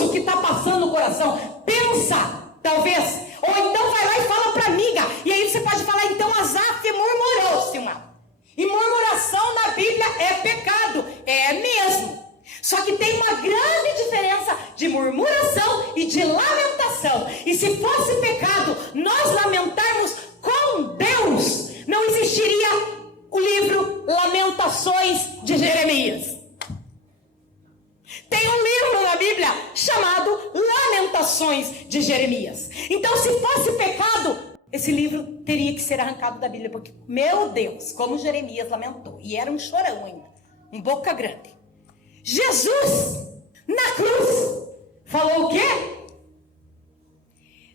o que está passando no coração. Pensa, talvez, ou então vai lá e fala para amiga. E aí você pode falar, então Asaf murmurou-se uma. E murmuração na Bíblia é pecado. É mesmo. Só que tem uma grande diferença de murmuração e de lamentação. E se fosse pecado nós lamentarmos com Deus, não existiria o livro Lamentações de Jeremias. Tem um livro na Bíblia chamado Lamentações de Jeremias. Então, se fosse pecado, esse livro teria que ser arrancado da Bíblia, porque, meu Deus, como Jeremias lamentou. E era um chorão ainda, um boca grande. Jesus, na cruz, falou o quê?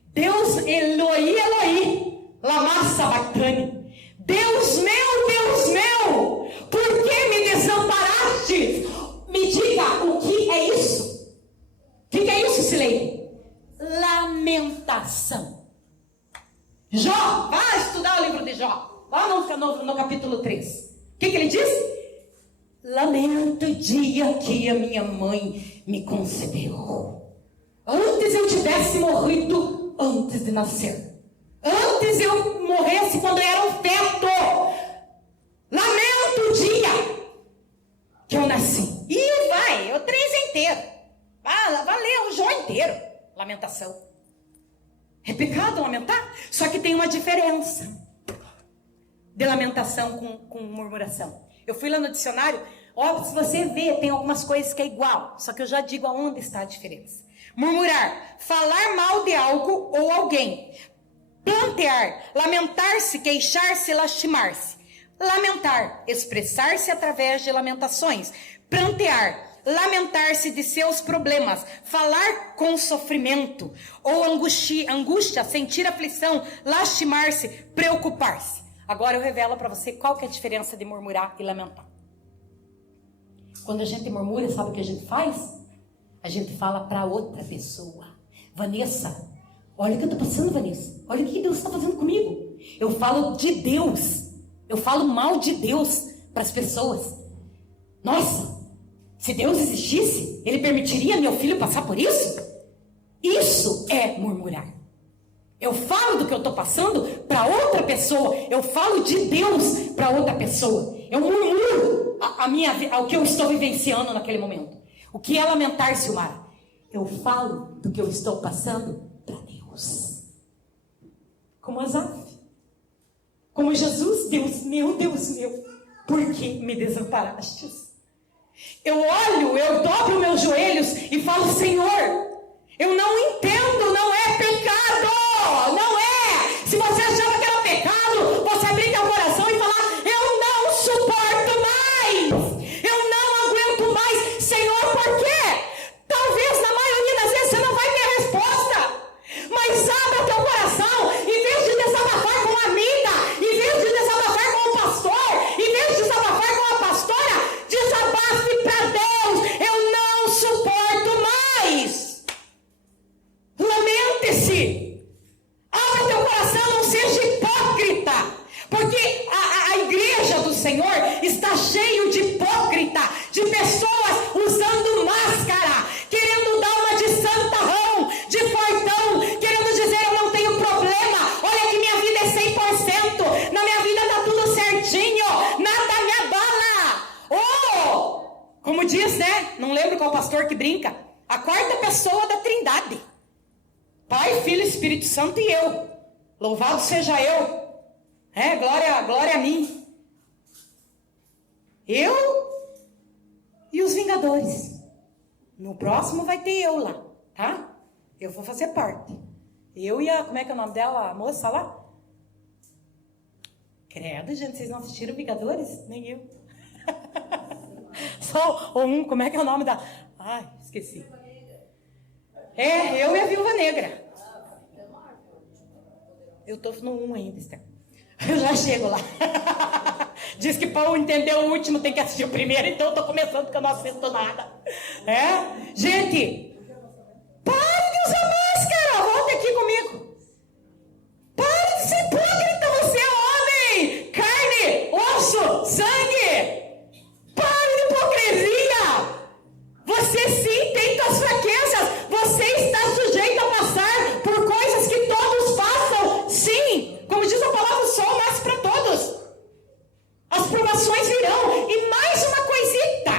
Deus, Eloi, Eloi, lama sabachthani. Deus meu, por que me desamparaste? Me diga, o que é isso? O que é isso, Silene? Lamentação. Jó, vai estudar o livro de Jó. Lá no capítulo 3. O que ele diz? Lamento o dia que a minha mãe me concebeu. Antes eu tivesse morrido antes de nascer. Antes eu morresse quando eu era um feto. Lamento o dia que eu nasci. E vai, o 3 inteiro. Vai ler o Jó inteiro. Lamentação. É pecado lamentar? Só que tem uma diferença de lamentação com murmuração. Eu fui lá no dicionário, ó, se você ver, tem algumas coisas que é igual, só que eu já digo aonde está a diferença. Murmurar, falar mal de algo ou alguém. Plantear, lamentar-se, queixar-se, lastimar-se. Lamentar, expressar-se através de lamentações. Plantear, lamentar-se de seus problemas, falar com sofrimento, ou angústia, sentir aflição, lastimar-se, preocupar-se. Agora eu revelo para você qual que é a diferença de murmurar e lamentar. Quando a gente murmura, sabe o que a gente faz? A gente fala para outra pessoa. Vanessa, olha o que eu estou passando, Vanessa. Olha o que Deus está fazendo comigo. Eu falo de Deus. Eu falo mal de Deus para as pessoas. Nossa, se Deus existisse, Ele permitiria meu filho passar por isso? Isso é murmurar. Eu falo do que eu estou passando para outra pessoa. Eu falo de Deus para outra pessoa. Eu murmuro o que eu estou vivenciando naquele momento. O que é lamentar, Silmara? Eu falo do que eu estou passando para Deus. Como Asaf. Como Jesus, Deus meu, por que me desamparaste? Eu olho, eu dobro meus joelhos e falo, Senhor, eu não entendo, não é pecado, não é. Se você achava que era pecado, você abrir teu coração e falar, eu não suporto mais, eu não aguento mais. Senhor, por quê? Talvez na maioria das vezes você não vai ter resposta, mas abra teu coração, em vez de desabafar com uma amiga, em vez de desabafar com o pastor, em vez de desabafar com a pastora, desabafe para Deus. Eu não suporto mais. Lamente-se. Abra teu coração, não seja hipócrita, porque a igreja do Senhor está cheio de hipócrita, de pessoas usando máscara, querendo dar uma de santarrão, de fortão, querendo dizer, eu não tenho problema, olha que minha vida é 100%, na minha vida está tudo certinho, nada me abala. Oh, como diz, né, não lembro qual pastor que brinca, a quarta pessoa da Trindade, Pai, Filho, Espírito Santo e eu, louvado seja eu, glória a mim, eu e os Vingadores. No próximo vai ter eu lá, tá? Eu vou fazer parte. Eu e como é que é o nome dela, a moça lá? Credo, gente, vocês não assistiram Vingadores? Nem eu. Só como é que é o nome da... Ai, esqueci. Eu e a Viúva Negra. Eu tô no 1 ainda, Esther. Eu já chego lá. Diz que para eu entender o último tem que assistir o primeiro, então eu tô começando porque eu não assisto nada. Gente, pare de usar máscara, volta aqui comigo. Pare de ser hipócrita, você é homem, carne, osso, sangue. Pare de hipocrisia. Você sim tem suas fraquezas, você está sujeito a passar por coisas que todos passam, sim. Como diz a palavra, o sol nasce para todos. As provações virão. E mais uma coisita.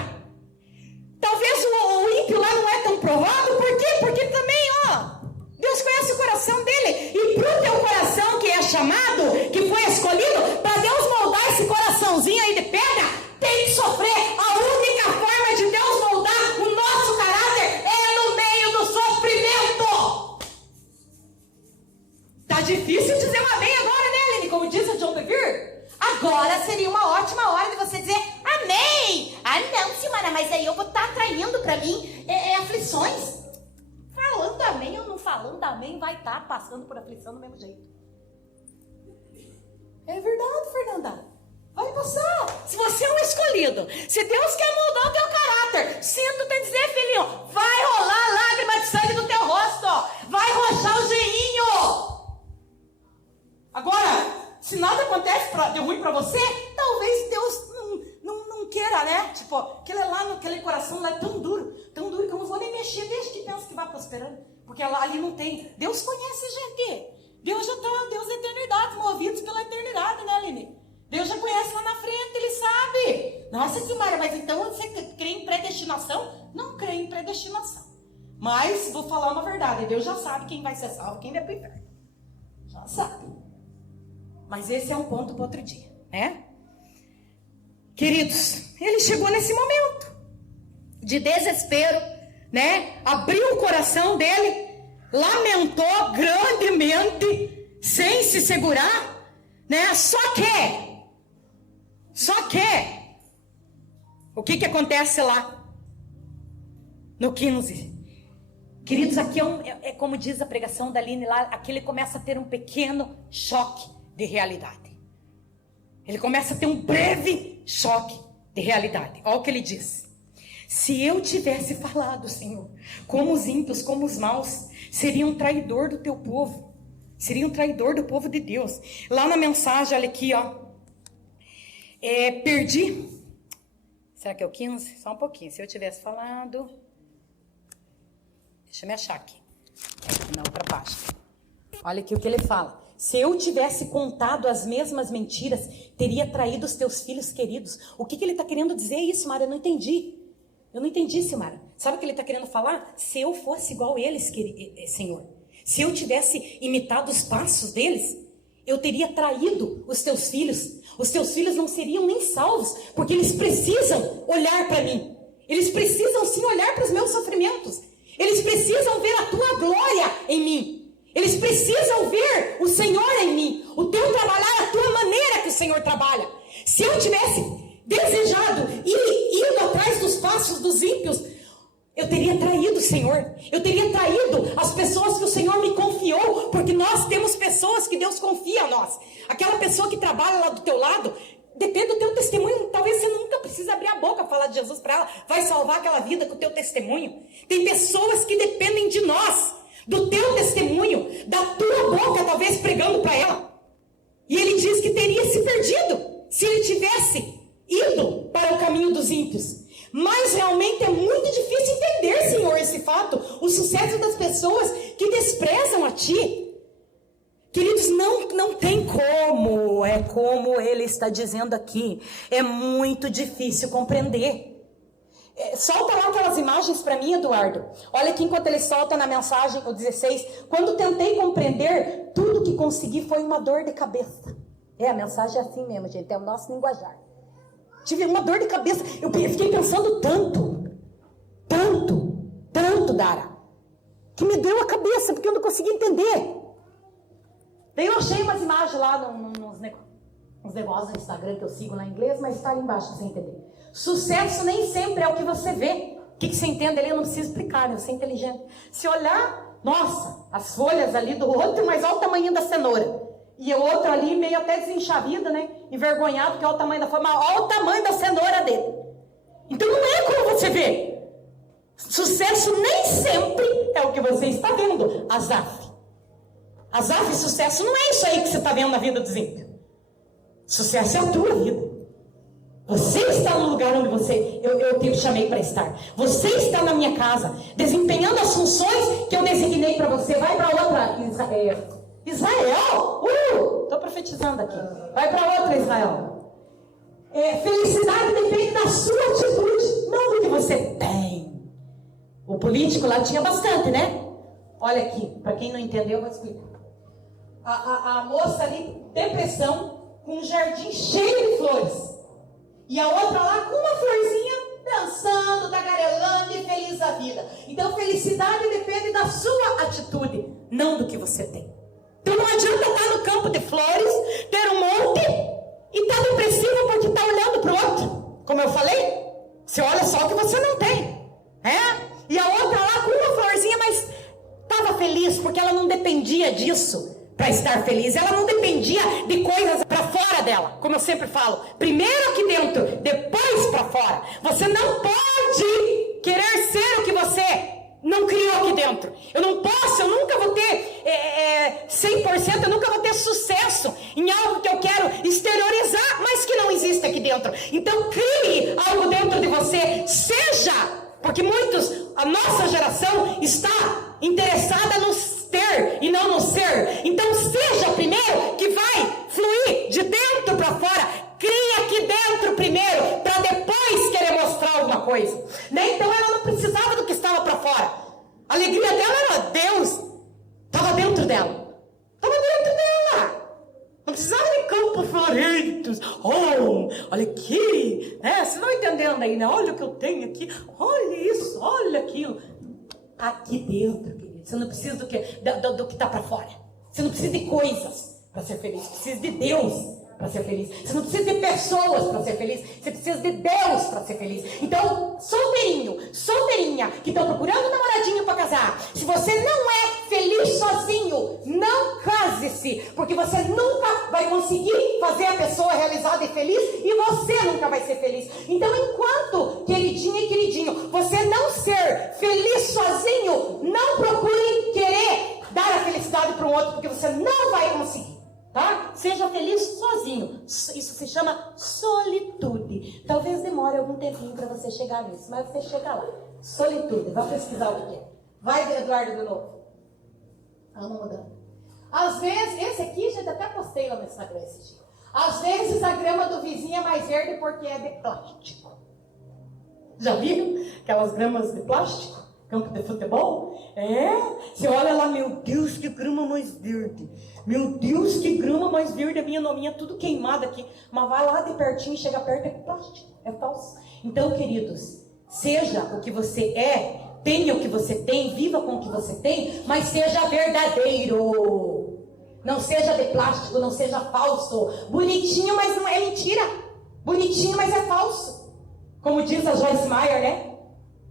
Talvez o ímpio lá não é tão provado. Por quê? Porque também, Deus conhece o coração dele. E pro teu coração que é chamado, que foi escolhido, para Deus moldar esse coraçãozinho aí de pedra, tem que sofrer. A única forma de Deus moldar o nosso caráter é no meio do sofrimento. Tá difícil dizer um amém agora, né, Aline? Como diz a John Bevere. Agora seria uma ótima hora de você dizer amém. Ah, não, Silmara, mas aí eu vou estar atraindo para mim aflições. Falando amém ou não falando amém, vai estar passando por aflição do mesmo jeito. É verdade, Fernanda. Vai passar. Se você é um escolhido, se Deus quer mudar o teu caráter, sinto te dizer, filhinho, vai rolar lágrima de sangue do teu rosto. Vai roxar o geinho. Agora, se nada acontece de ruim pra você, talvez Deus não queira, né? Tipo, aquele coração lá é tão duro que eu não vou nem mexer, desde que pensa que vai prosperando. Porque ali não tem. Deus conhece, gente. Deus é eternidade, movidos pela eternidade, né, Aline? Deus já conhece lá na frente, Ele sabe. Nossa, Silmara, mas então você crê em predestinação? Não creio em predestinação. Mas, vou falar uma verdade, Deus já sabe quem vai ser salvo, quem vai pro inferno. Já sabe. Mas esse é um ponto para outro dia, né? Queridos, ele chegou nesse momento de desespero, né? Abriu o coração dele, lamentou grandemente, sem se segurar, né? Só que, o que acontece lá? No 15. Queridos, aqui é como diz a pregação da Aline lá, aqui ele começa a ter um pequeno choque de realidade. Ele começa a ter um breve choque de realidade. Olha o que ele diz. Se eu tivesse falado, Senhor, como os ímpios, como os maus, seria um traidor do teu povo. Seria um traidor do povo de Deus. Lá na mensagem, olha aqui, ó. Perdi. Será que é o 15? Só um pouquinho. Se eu tivesse falado... Deixa eu me achar aqui. Na outra página. Olha aqui o que ele fala. Se eu tivesse contado as mesmas mentiras, teria traído os teus filhos queridos. O que ele está querendo dizer isso, Mara? Eu não entendi. Eu não entendi, Silmara. Sabe o que ele está querendo falar? Se eu fosse igual eles, Senhor. Se eu tivesse imitado os passos deles, eu teria traído os teus filhos. Os teus filhos não seriam nem salvos, porque eles precisam olhar para mim. Eles precisam sim olhar para os meus sofrimentos. Eles precisam ver a tua glória em mim. Eles precisam ver o Senhor em mim. O teu trabalhar, a tua maneira que o Senhor trabalha. Se eu tivesse desejado e indo atrás dos passos dos ímpios, eu teria traído o Senhor. Eu teria traído as pessoas que o Senhor me confiou. Porque nós temos pessoas que Deus confia a nós. Aquela pessoa que trabalha lá do teu lado, depende do teu testemunho. Talvez você nunca precise abrir a boca falar de Jesus para ela. Vai salvar aquela vida com o teu testemunho. Tem pessoas que dependem de nós, do teu testemunho, da tua boca, talvez pregando para ela. E ele diz que teria se perdido se ele tivesse ido para o caminho dos ímpios. Mas realmente é muito difícil entender, Senhor, esse fato. O sucesso das pessoas que desprezam a Ti. Queridos, não tem como. É como ele está dizendo aqui. É muito difícil compreender. Solta lá aquelas imagens para mim, Eduardo. Olha aqui enquanto ele solta na mensagem, o 16. Quando tentei compreender, tudo que consegui foi uma dor de cabeça. A mensagem é assim mesmo, gente. É o nosso linguajar. Tive uma dor de cabeça. Eu fiquei pensando tanto, Dara, que me deu a cabeça, porque eu não conseguia entender. Daí eu achei umas imagens lá, uns negócios no Instagram que eu sigo lá em inglês, mas está ali embaixo pra você entender. Sucesso nem sempre é o que você vê. O que você entende ali, eu não preciso explicar, né? Você é inteligente. Se olhar, nossa, as folhas ali do outro, mas olha o tamanho da cenoura. E o outro ali meio até desenchavido, né? Envergonhado, que olha o tamanho da folha, mas olha o tamanho da cenoura dele. Então não é como você vê. Sucesso nem sempre é o que você está vendo. Azaf, sucesso não é isso aí que você está vendo na vida dos ímpios. Sucesso é a tua vida. Você está no lugar onde eu te chamei para estar. Você está na minha casa, desempenhando as funções que eu designei para você. Vai para outra, Israel? Estou profetizando aqui. Vai para outra, Israel. Felicidade depende da sua atitude, não do que você tem. O político lá tinha bastante, né? Olha aqui, para quem não entendeu, eu vou explicar. A moça ali, depressão, com um jardim cheio de flores. E a outra lá com uma florzinha, dançando, tagarelando e feliz da vida. Então, felicidade depende da sua atitude, não do que você tem. Então, não adianta estar no campo de flores, ter um monte e estar depressivo porque está olhando para o outro. Como eu falei, você olha só o que você não tem. E a outra lá com uma florzinha, mas estava feliz porque ela não dependia disso para estar feliz. Ela não dependia de coisas para fora dela. Como eu sempre falo, primeiro aqui dentro, depois para fora. Você não pode querer ser o que você não criou aqui dentro. Eu nunca vou ter 100%, eu nunca vou ter sucesso em algo que eu quero exteriorizar, mas que não existe aqui dentro. Então crie algo dentro de você, porque a nossa geração está interessada no ter e não no ser. Então seja primeiro que vai fluir de dentro para fora. Crie aqui dentro primeiro, para depois querer mostrar alguma coisa. Então ela não precisava do que estava para fora. A alegria dela era Deus. Estava dentro dela. Não precisava de campos florentos. Olha aqui, vendo aí, né? Olha o que eu tenho aqui, olha isso, olha aquilo. Aqui dentro, querido, você não precisa do que está para fora. Você não precisa de coisas para ser feliz. Você precisa de Deus para ser feliz. Você não precisa de pessoas para ser feliz. Você precisa de Deus para ser feliz. Então, solteirinho, solteirinha, que estão procurando um namoradinho para casar. Se você não é feliz sozinho, não case-se. Porque você nunca vai conseguir fazer a pessoa realizada e feliz. E você nunca vai ser feliz. Então, enquanto, queridinha e queridinho, você não ser feliz sozinho, não procure querer dar a felicidade para um outro. Porque você não vai conseguir. Tá? Seja feliz sozinho. Isso se chama solitude. Talvez demore algum tempinho para você chegar nisso, mas você chega lá. Solitude. Vai pesquisar o que é. Vai, Eduardo, de novo. Vamos mudando. Às vezes, esse aqui, gente, até postei lá no Instagram esse dia. Às vezes a grama do vizinho é mais verde porque é de plástico. Já viram aquelas gramas de plástico? Campo de futebol? Você olha lá, meu Deus, que grama mais verde. Meu Deus, que grama mais verde. A minha nominha tudo queimada aqui. Mas vai lá de pertinho, chega perto, é plástico, é falso. Então, queridos, seja o que você é, tenha o que você tem, viva com o que você tem, mas seja verdadeiro. Não seja de plástico, não seja falso. Bonitinho, mas não é mentira. Bonitinho, mas é falso. Como diz a Joyce Meyer, né?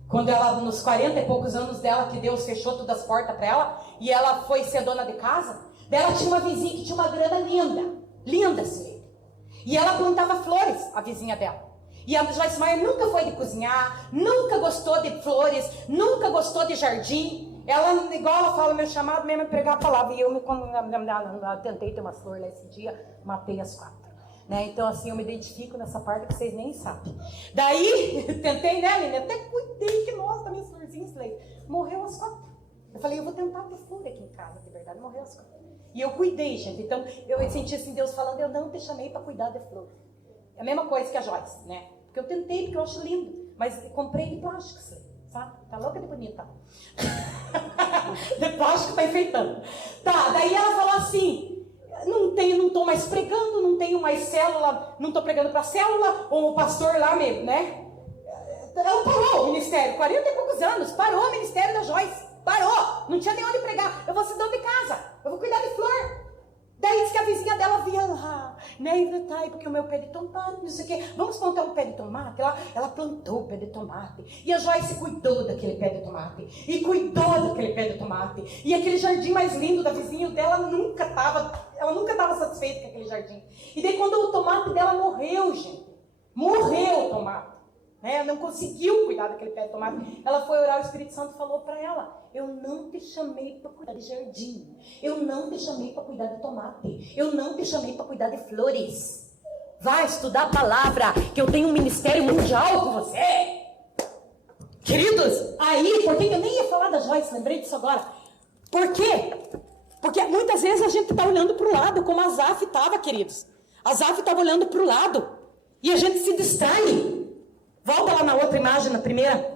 Quando ela, nos 40 e poucos anos dela, que Deus fechou todas as portas para ela, e ela foi ser dona de casa, dela tinha uma vizinha que tinha uma grama linda, linda assim. E ela plantava flores, a vizinha dela. E a Joyce Meyer nunca foi de cozinhar, nunca gostou de flores, nunca gostou de jardim. Ela, igual ela fala, meu chamado mesmo é pregar a palavra. E eu tentei ter umas flores lá esse dia, matei as 4. Né? Então, assim, eu me identifico nessa parte que vocês nem sabem. Daí, tentei, né, menina? Até cuidei que, nossa, das minhas florzinhas, falei, morreu as 4. Eu falei, eu vou tentar ter flor aqui em casa, de verdade, morreu as 4. E eu cuidei, gente. Então, eu senti assim, Deus falando, eu não te chamei para cuidar de flor. É a mesma coisa que a Joyce, né? Porque eu tentei, porque eu acho lindo. Mas comprei de plástico, sabe? Tá louca de bonita. De plástico tá enfeitando. Tá, daí ela falou assim, não tô mais pregando, não tenho mais célula, não tô pregando para célula, ou o pastor lá mesmo, né? Ela parou o ministério, 40 e poucos anos, parou o ministério da Joyce, parou, não tinha nem onde pregar. Eu vou ser dona de casa, eu vou cuidar de flor. Daí disse que a vizinha dela via lá, né, porque o meu pé de tomate, não sei o quê, vamos plantar um pé de tomate. Ela plantou o pé de tomate, e a Joyce cuidou daquele pé de tomate, e cuidou daquele pé de tomate, e aquele jardim mais lindo da vizinha dela nunca estava satisfeita com aquele jardim. E daí quando o tomate dela morreu, gente, morreu o tomate, né, não conseguiu cuidar daquele pé de tomate, ela foi orar, o Espírito Santo falou para ela, eu não te chamei para cuidar de jardim, eu não te chamei para cuidar de tomate, eu não te chamei para cuidar de flores. Vai estudar a palavra, que eu tenho um ministério mundial com você. Queridos, aí, por que eu nem ia falar da Joyce, lembrei disso agora. Por quê? Porque muitas vezes a gente está olhando para o lado, como a Zaf estava, queridos. A Zaf estava olhando para o lado, e a gente se distrai. Volta lá na outra imagem, na primeira,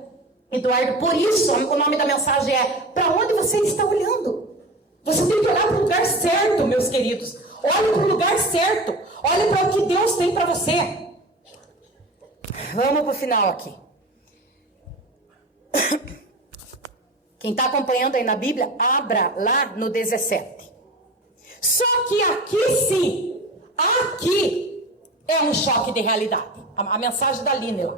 Eduardo. Por isso, o nome da mensagem é, para onde você está olhando? Você tem que olhar para o lugar certo, meus queridos. Olhe para o lugar certo. Olhe para o que Deus tem para você. Vamos para o final aqui. Quem está acompanhando aí na Bíblia, abra lá no 17. Só que aqui sim, aqui é um choque de realidade. A mensagem da Line lá.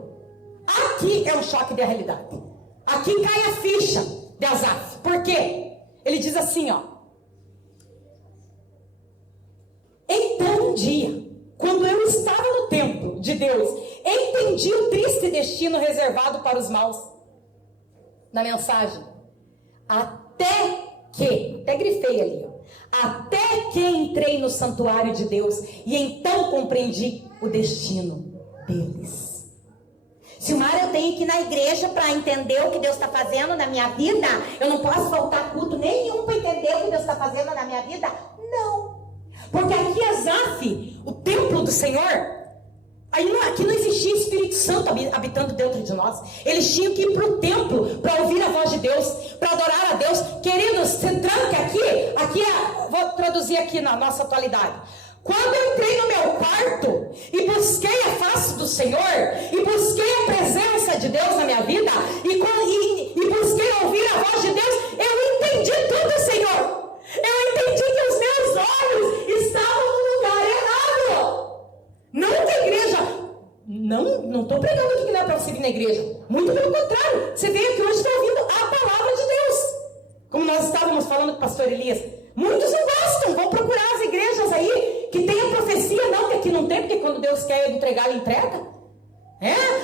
Aqui é um choque de realidade. Aqui cai a ficha de Asaf. Por quê? Ele diz assim, ó. Então um dia, quando eu estava no templo de Deus, entendi o triste destino reservado para os maus. Na mensagem. Até grifei ali, ó. Até que entrei no santuário de Deus e então compreendi o destino deles. Silmara, eu tenho que ir na igreja para entender o que Deus está fazendo na minha vida? Eu não posso faltar culto nenhum para entender o que Deus está fazendo na minha vida? Não. Porque aqui Asaf, o templo do Senhor, aqui não existia Espírito Santo habitando dentro de nós. Eles tinham que ir para o templo para ouvir a voz de Deus, para adorar a Deus. Queridos, você tranca aqui vou traduzir aqui na nossa atualidade. Quando eu entrei no meu quarto e busquei a face do Senhor, e busquei a presença de Deus na minha vida, e busquei ouvir a voz de Deus, eu entendi tudo, Senhor. Eu entendi que os meus olhos estavam no lugar errado. Não que a igreja... Não estou pregando aqui que não é para você vir na igreja. Muito pelo contrário. Você veio aqui hoje e está ouvindo a palavra de Deus. Como nós estávamos falando com o pastor Elias. Muitos não gostam. Vão procurar as igrejas aí que tem a profecia. Não, que aqui não tem, porque quando Deus quer entregar, Ele entrega.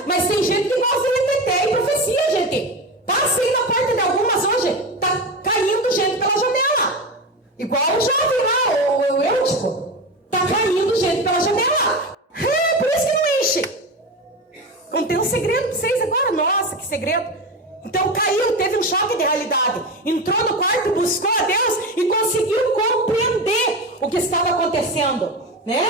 Mas tem gente que gosta de repetir profecia, gente. Passa aí na porta de algumas hoje. Está caindo gente pela janela. Igual o jovem lá, o Eutico. Está caindo gente pela janela. Por isso que não enche. Contei um segredo para vocês agora. Nossa, que segredo. Então caiu, teve um choque de realidade. Entrou no quarto, buscou a Deus e conseguiu compreender o que estava acontecendo, né?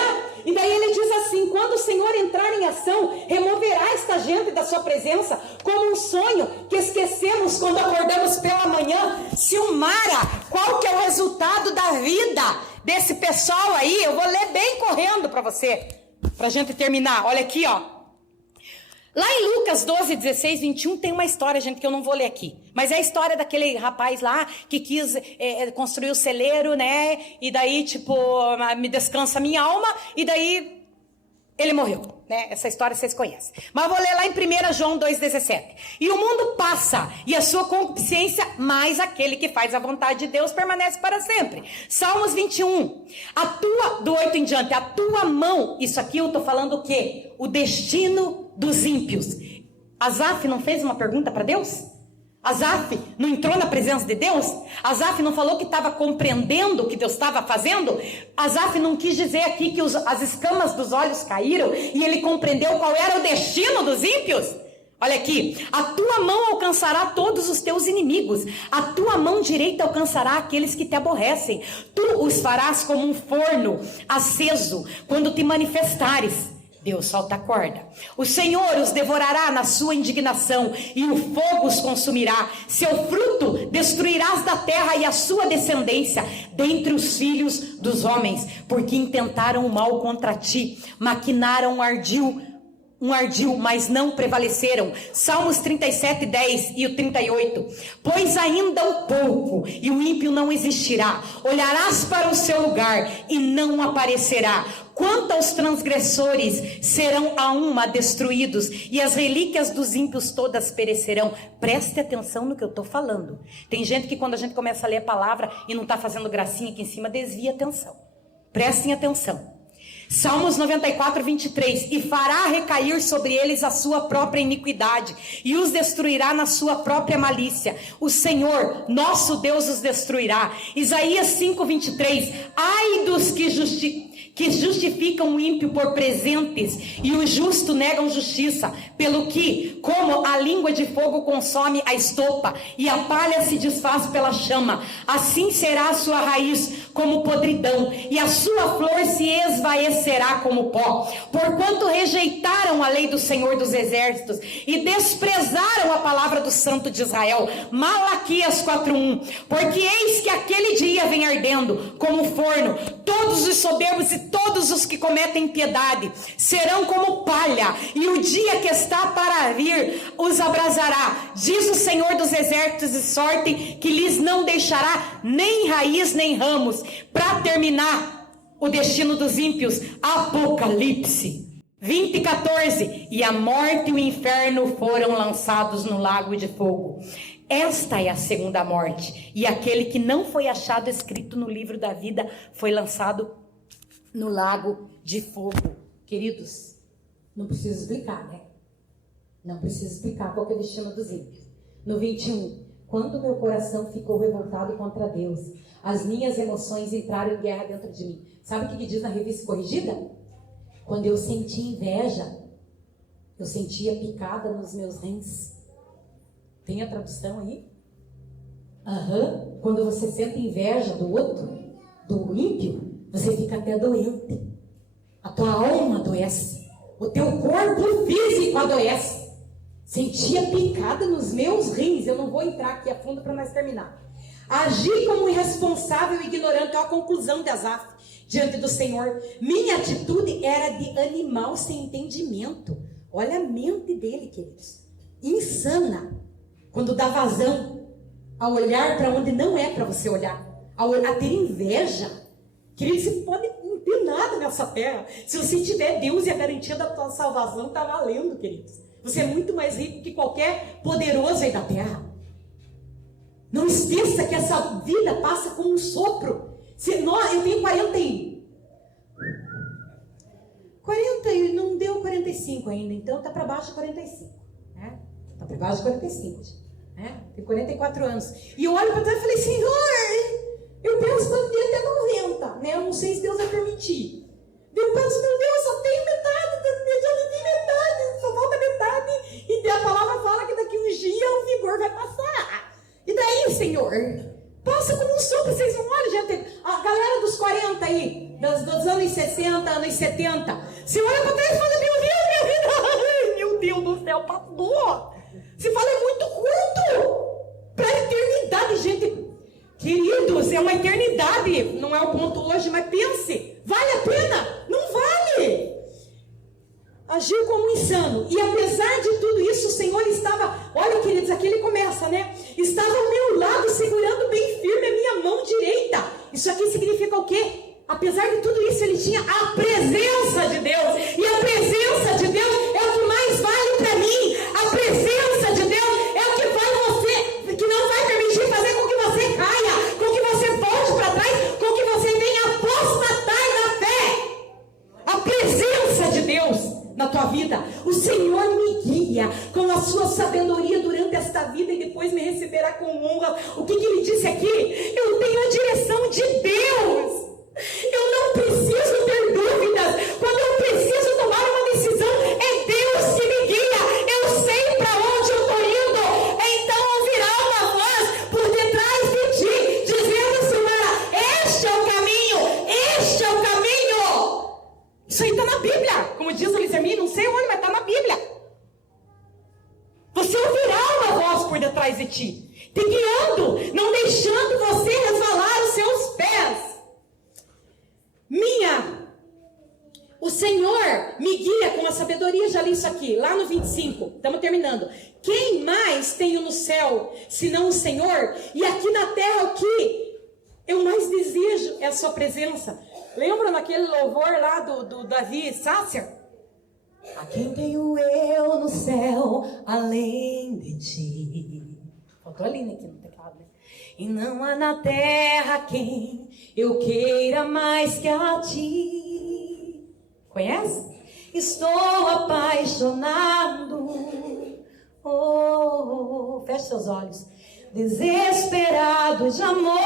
E daí ele diz assim: quando o Senhor entrar em ação, removerá esta gente da sua presença como um sonho que esquecemos quando acordamos pela manhã. Silmara, qual que é o resultado da vida desse pessoal aí? Eu vou ler bem correndo para você, para a gente terminar. Olha aqui, ó. Lá em Lucas 12, 16, 21 tem uma história, gente, que eu não vou ler aqui. Mas é a história daquele rapaz lá que quis construir o celeiro, né? E daí, tipo, me descansa a minha alma. E daí ele morreu, né? Essa história vocês conhecem. Mas eu vou ler lá em 1 João 2,17. E o mundo passa, e a sua consciência, mas aquele que faz a vontade de Deus permanece para sempre. Salmos 21. Do 8 em diante, a tua mão, isso aqui eu tô falando o quê? O destino dos ímpios. Asaf não fez uma pergunta para Deus? Asaf não entrou na presença de Deus? Asaf não falou que estava compreendendo o que Deus estava fazendo? Asaf não quis dizer aqui que as escamas dos olhos caíram e ele compreendeu qual era o destino dos ímpios? Olha aqui, a tua mão alcançará todos os teus inimigos, a tua mão direita alcançará aqueles que te aborrecem, tu os farás como um forno aceso quando te manifestares. Deus solta a corda. O Senhor os devorará na sua indignação e o fogo os consumirá. Seu fruto destruirás da terra e a sua descendência dentre os filhos dos homens, porque intentaram o mal contra ti, maquinaram um ardil, mas não prevaleceram. Salmos 37, 10 e o 38. Pois ainda um pouco e o ímpio não existirá. Olharás para o seu lugar e não aparecerá. Quanto aos transgressores, serão a uma destruídos, e as relíquias dos ímpios todas perecerão. Preste atenção no que eu estou falando. Tem gente que quando a gente começa a ler a palavra e não está fazendo gracinha aqui em cima, desvia a atenção. Prestem atenção. Salmos 94, 23. E fará recair sobre eles a sua própria iniquidade, e os destruirá na sua própria malícia. O Senhor, nosso Deus, os destruirá. Isaías 5, 23. Ai dos que justificam o ímpio por presentes, e o justo negam justiça, pelo que, como a língua de fogo consome a estopa, e a palha se desfaz pela chama, assim será a sua raiz como podridão, e a sua flor se esvaecerá como pó. Porquanto rejeitaram a lei do Senhor dos Exércitos, e desprezaram a palavra do Santo de Israel. Malaquias 4:1. Porque eis que aquele dia vem ardendo como forno, todos os soberbos e todos os que cometem impiedade serão como palha, e o dia que está para vir os abrasará, diz o Senhor dos Exércitos, de sorte que lhes não deixará nem raiz nem ramos. Para terminar, o destino dos ímpios, Apocalipse 20:14. E a morte e o inferno foram lançados no lago de fogo. Esta é a segunda morte, e aquele que não foi achado escrito no livro da vida foi lançado no lago de fogo. Queridos, não preciso explicar, né? Não preciso explicar qual que é o destino dos ímpios. No 21, quando meu coração ficou revoltado contra Deus, as minhas emoções entraram em guerra dentro de mim. Sabe o que diz na Revista Corrigida? Quando eu senti inveja, eu sentia picada nos meus rins. Tem a tradução aí? Quando você sente inveja do outro, do ímpio, você fica até doente. A tua alma adoece. O teu corpo físico adoece. Sentia picada nos meus rins. Eu não vou entrar aqui a fundo para nós terminar. Agi como irresponsável e ignorante. Olha a conclusão de Asaf. diante do Senhor. Minha atitude era de animal sem entendimento. Olha a mente dele, queridos. Insana. Quando dá vazão a olhar para onde não é para você olhar. A ter inveja. Queridos, você pode não ter nada nessa terra. Se você tiver Deus e a garantia da tua salvação, está valendo, queridos. Você é muito mais rico que qualquer poderoso aí da terra. Não esqueça que essa vida passa como um sopro. Eu tenho 40 e não deu 45 ainda, então está para baixo de 45. Né? Está para baixo de 45. Né? Tenho 44 anos. E eu olho para trás e falei, Senhor, eu penso que eu tenho até 90. Né? Eu não sei se Deus vai permitir. Eu penso, meu Deus, eu só tenho metade, só falta metade. E a palavra fala que daqui uns dias o vigor vai passar. E daí, Senhor? Passa como um sopro, vocês não olham, gente. A galera dos 40 aí, dos anos 60, anos 70. Você olha para trás e fala, meu Deus, minha vida. Meu Deus do céu, passou. Você fala, é muito curto. Para a eternidade, gente. Queridos, é uma eternidade. Não é o ponto hoje, mas pense. Vale a pena? Não vale. Agiu como um insano. E apesar de tudo isso, o Senhor estava... Olha, queridos, aqui ele começa, né? Estava ao meu lado, segurando bem firme a minha mão direita. Isso aqui significa o quê? Apesar de tudo isso, ele tinha a presença de Deus. E a presença de Deus é o que mais vale para mim. A presença de Deus é o que faz você... Que não vai permitir fazer com que você caia. Com que você volte para trás. Com que você venha apostatar na fé. A presença de Deus na tua vida. O Senhor me guia com a sua sabedoria durante esta vida e depois me receberá com honra. O que ele disse aqui? Eu tenho a direção de Deus. Eu não preciso ter dúvidas. Quando eu preciso tomar uma decisão, é Deus que me guia. Eu sei para onde eu estou indo. Então ouvirá uma voz por detrás de ti, dizendo, Senhora, este é o caminho, este é o caminho. Isso aí está na Bíblia. Como diz o Lisemir, não sei onde, mas está na Bíblia. Você ouvirá uma voz por detrás de ti, te guiando, não deixando você resvalar os seus pés. O Senhor me guia com a sabedoria, já li isso aqui, lá no 25, estamos terminando. Quem mais tenho no céu, senão o Senhor? E aqui na terra o que eu mais desejo é a sua presença. Lembram daquele louvor lá do Davi Sácer? A quem tenho eu no céu, além de ti. Faltou a linha aqui no teclado, né? E não há na terra quem eu queira mais que a ti. Conhece? Estou apaixonado. Feche seus olhos. Desesperado de amor.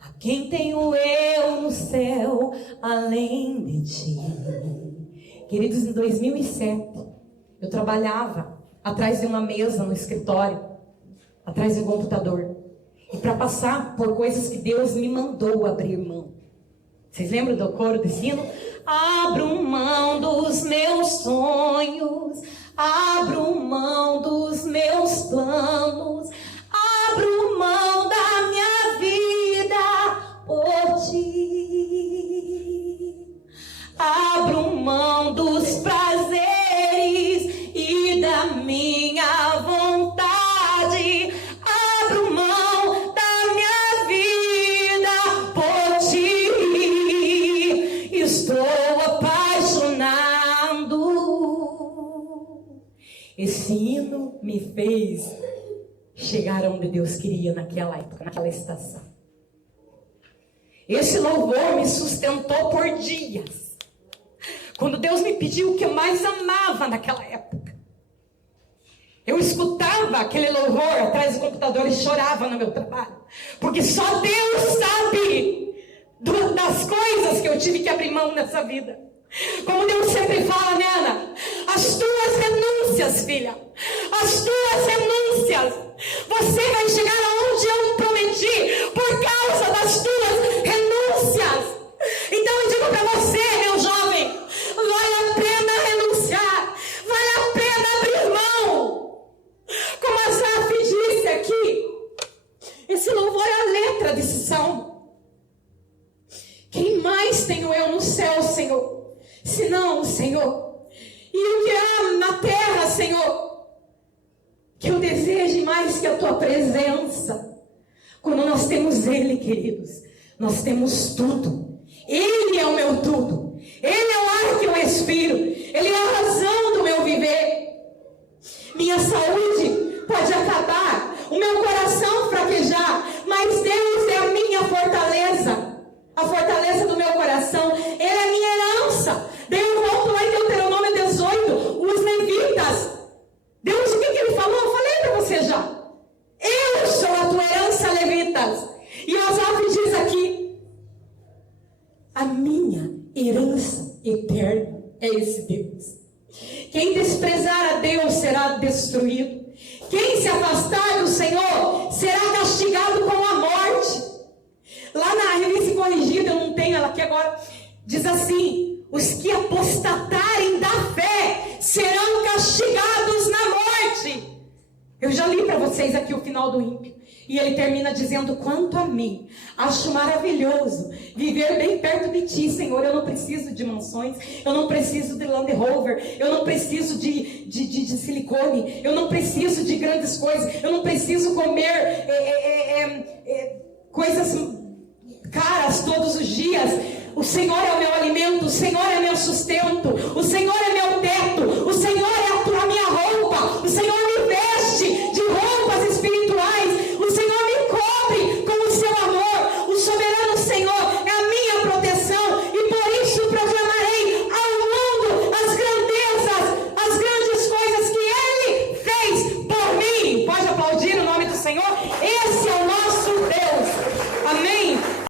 A quem tenho eu no céu, além de ti. Queridos, em 2007, eu trabalhava atrás de uma mesa no escritório, atrás de um computador. E para passar por coisas que Deus me mandou abrir mão. Vocês lembram do coro do sino? Abro mão dos meus sonhos, abro mão dos meus planos, abro mão da minha vida por ti. Abro mão dos prazeres e da minha vontade. Abro mão da minha vida por ti. Estou apaixonado. Esse hino me fez chegar onde Deus queria naquela época, naquela estação. Esse louvor me sustentou por dias. Quando Deus me pediu o que eu mais amava naquela época, eu escutava aquele louvor atrás do computador e chorava no meu trabalho. Porque só Deus sabe das coisas que eu tive que abrir mão nessa vida. Como Deus sempre fala, né, Ana? As tuas renúncias, filha. As tuas renúncias. Você vai chegar aonde eu prometi por causa das tuas renúncias. Então eu digo para você, meu jovem, vale a pena renunciar. Vale a pena abrir mão. Como a Zaf disse aqui, esse louvor é a letra desse salmo. céu, Senhor, senão, Senhor, e o que há na terra, Senhor, que eu deseje mais que a tua presença. Quando nós temos Ele, queridos, nós temos tudo. Ele é o meu tudo. Ele é o ar que eu respiro. Ele é a razão do meu viver. Minha saúde pode acabar, o meu coração fraquejar, mas Deus é a minha fortaleza. A fortaleza do meu coração, Ele é a minha herança. Deus volta lá em Deuteronômio 18, os levitas. Deus, o que Ele falou? Eu falei para você já. Eu sou a tua herança, levitas. E Asaf diz aqui, a minha herança eterna é esse Deus. Quem desprezar a Deus será destruído. Quem se afastar do Senhor será castigado com a morte. Lá na revista corrigida, eu não tenho ela aqui agora, diz assim: os que apostatarem da fé serão castigados na morte. Eu já li para vocês aqui o final do ímpio. E ele termina dizendo: quanto a mim, acho maravilhoso viver bem perto de ti, Senhor. Eu não preciso de mansões, eu não preciso de Land Rover, eu não preciso de silicone, eu não preciso de grandes coisas, eu não preciso comer coisas caras todos os dias. O Senhor é o meu alimento, o Senhor é meu sustento.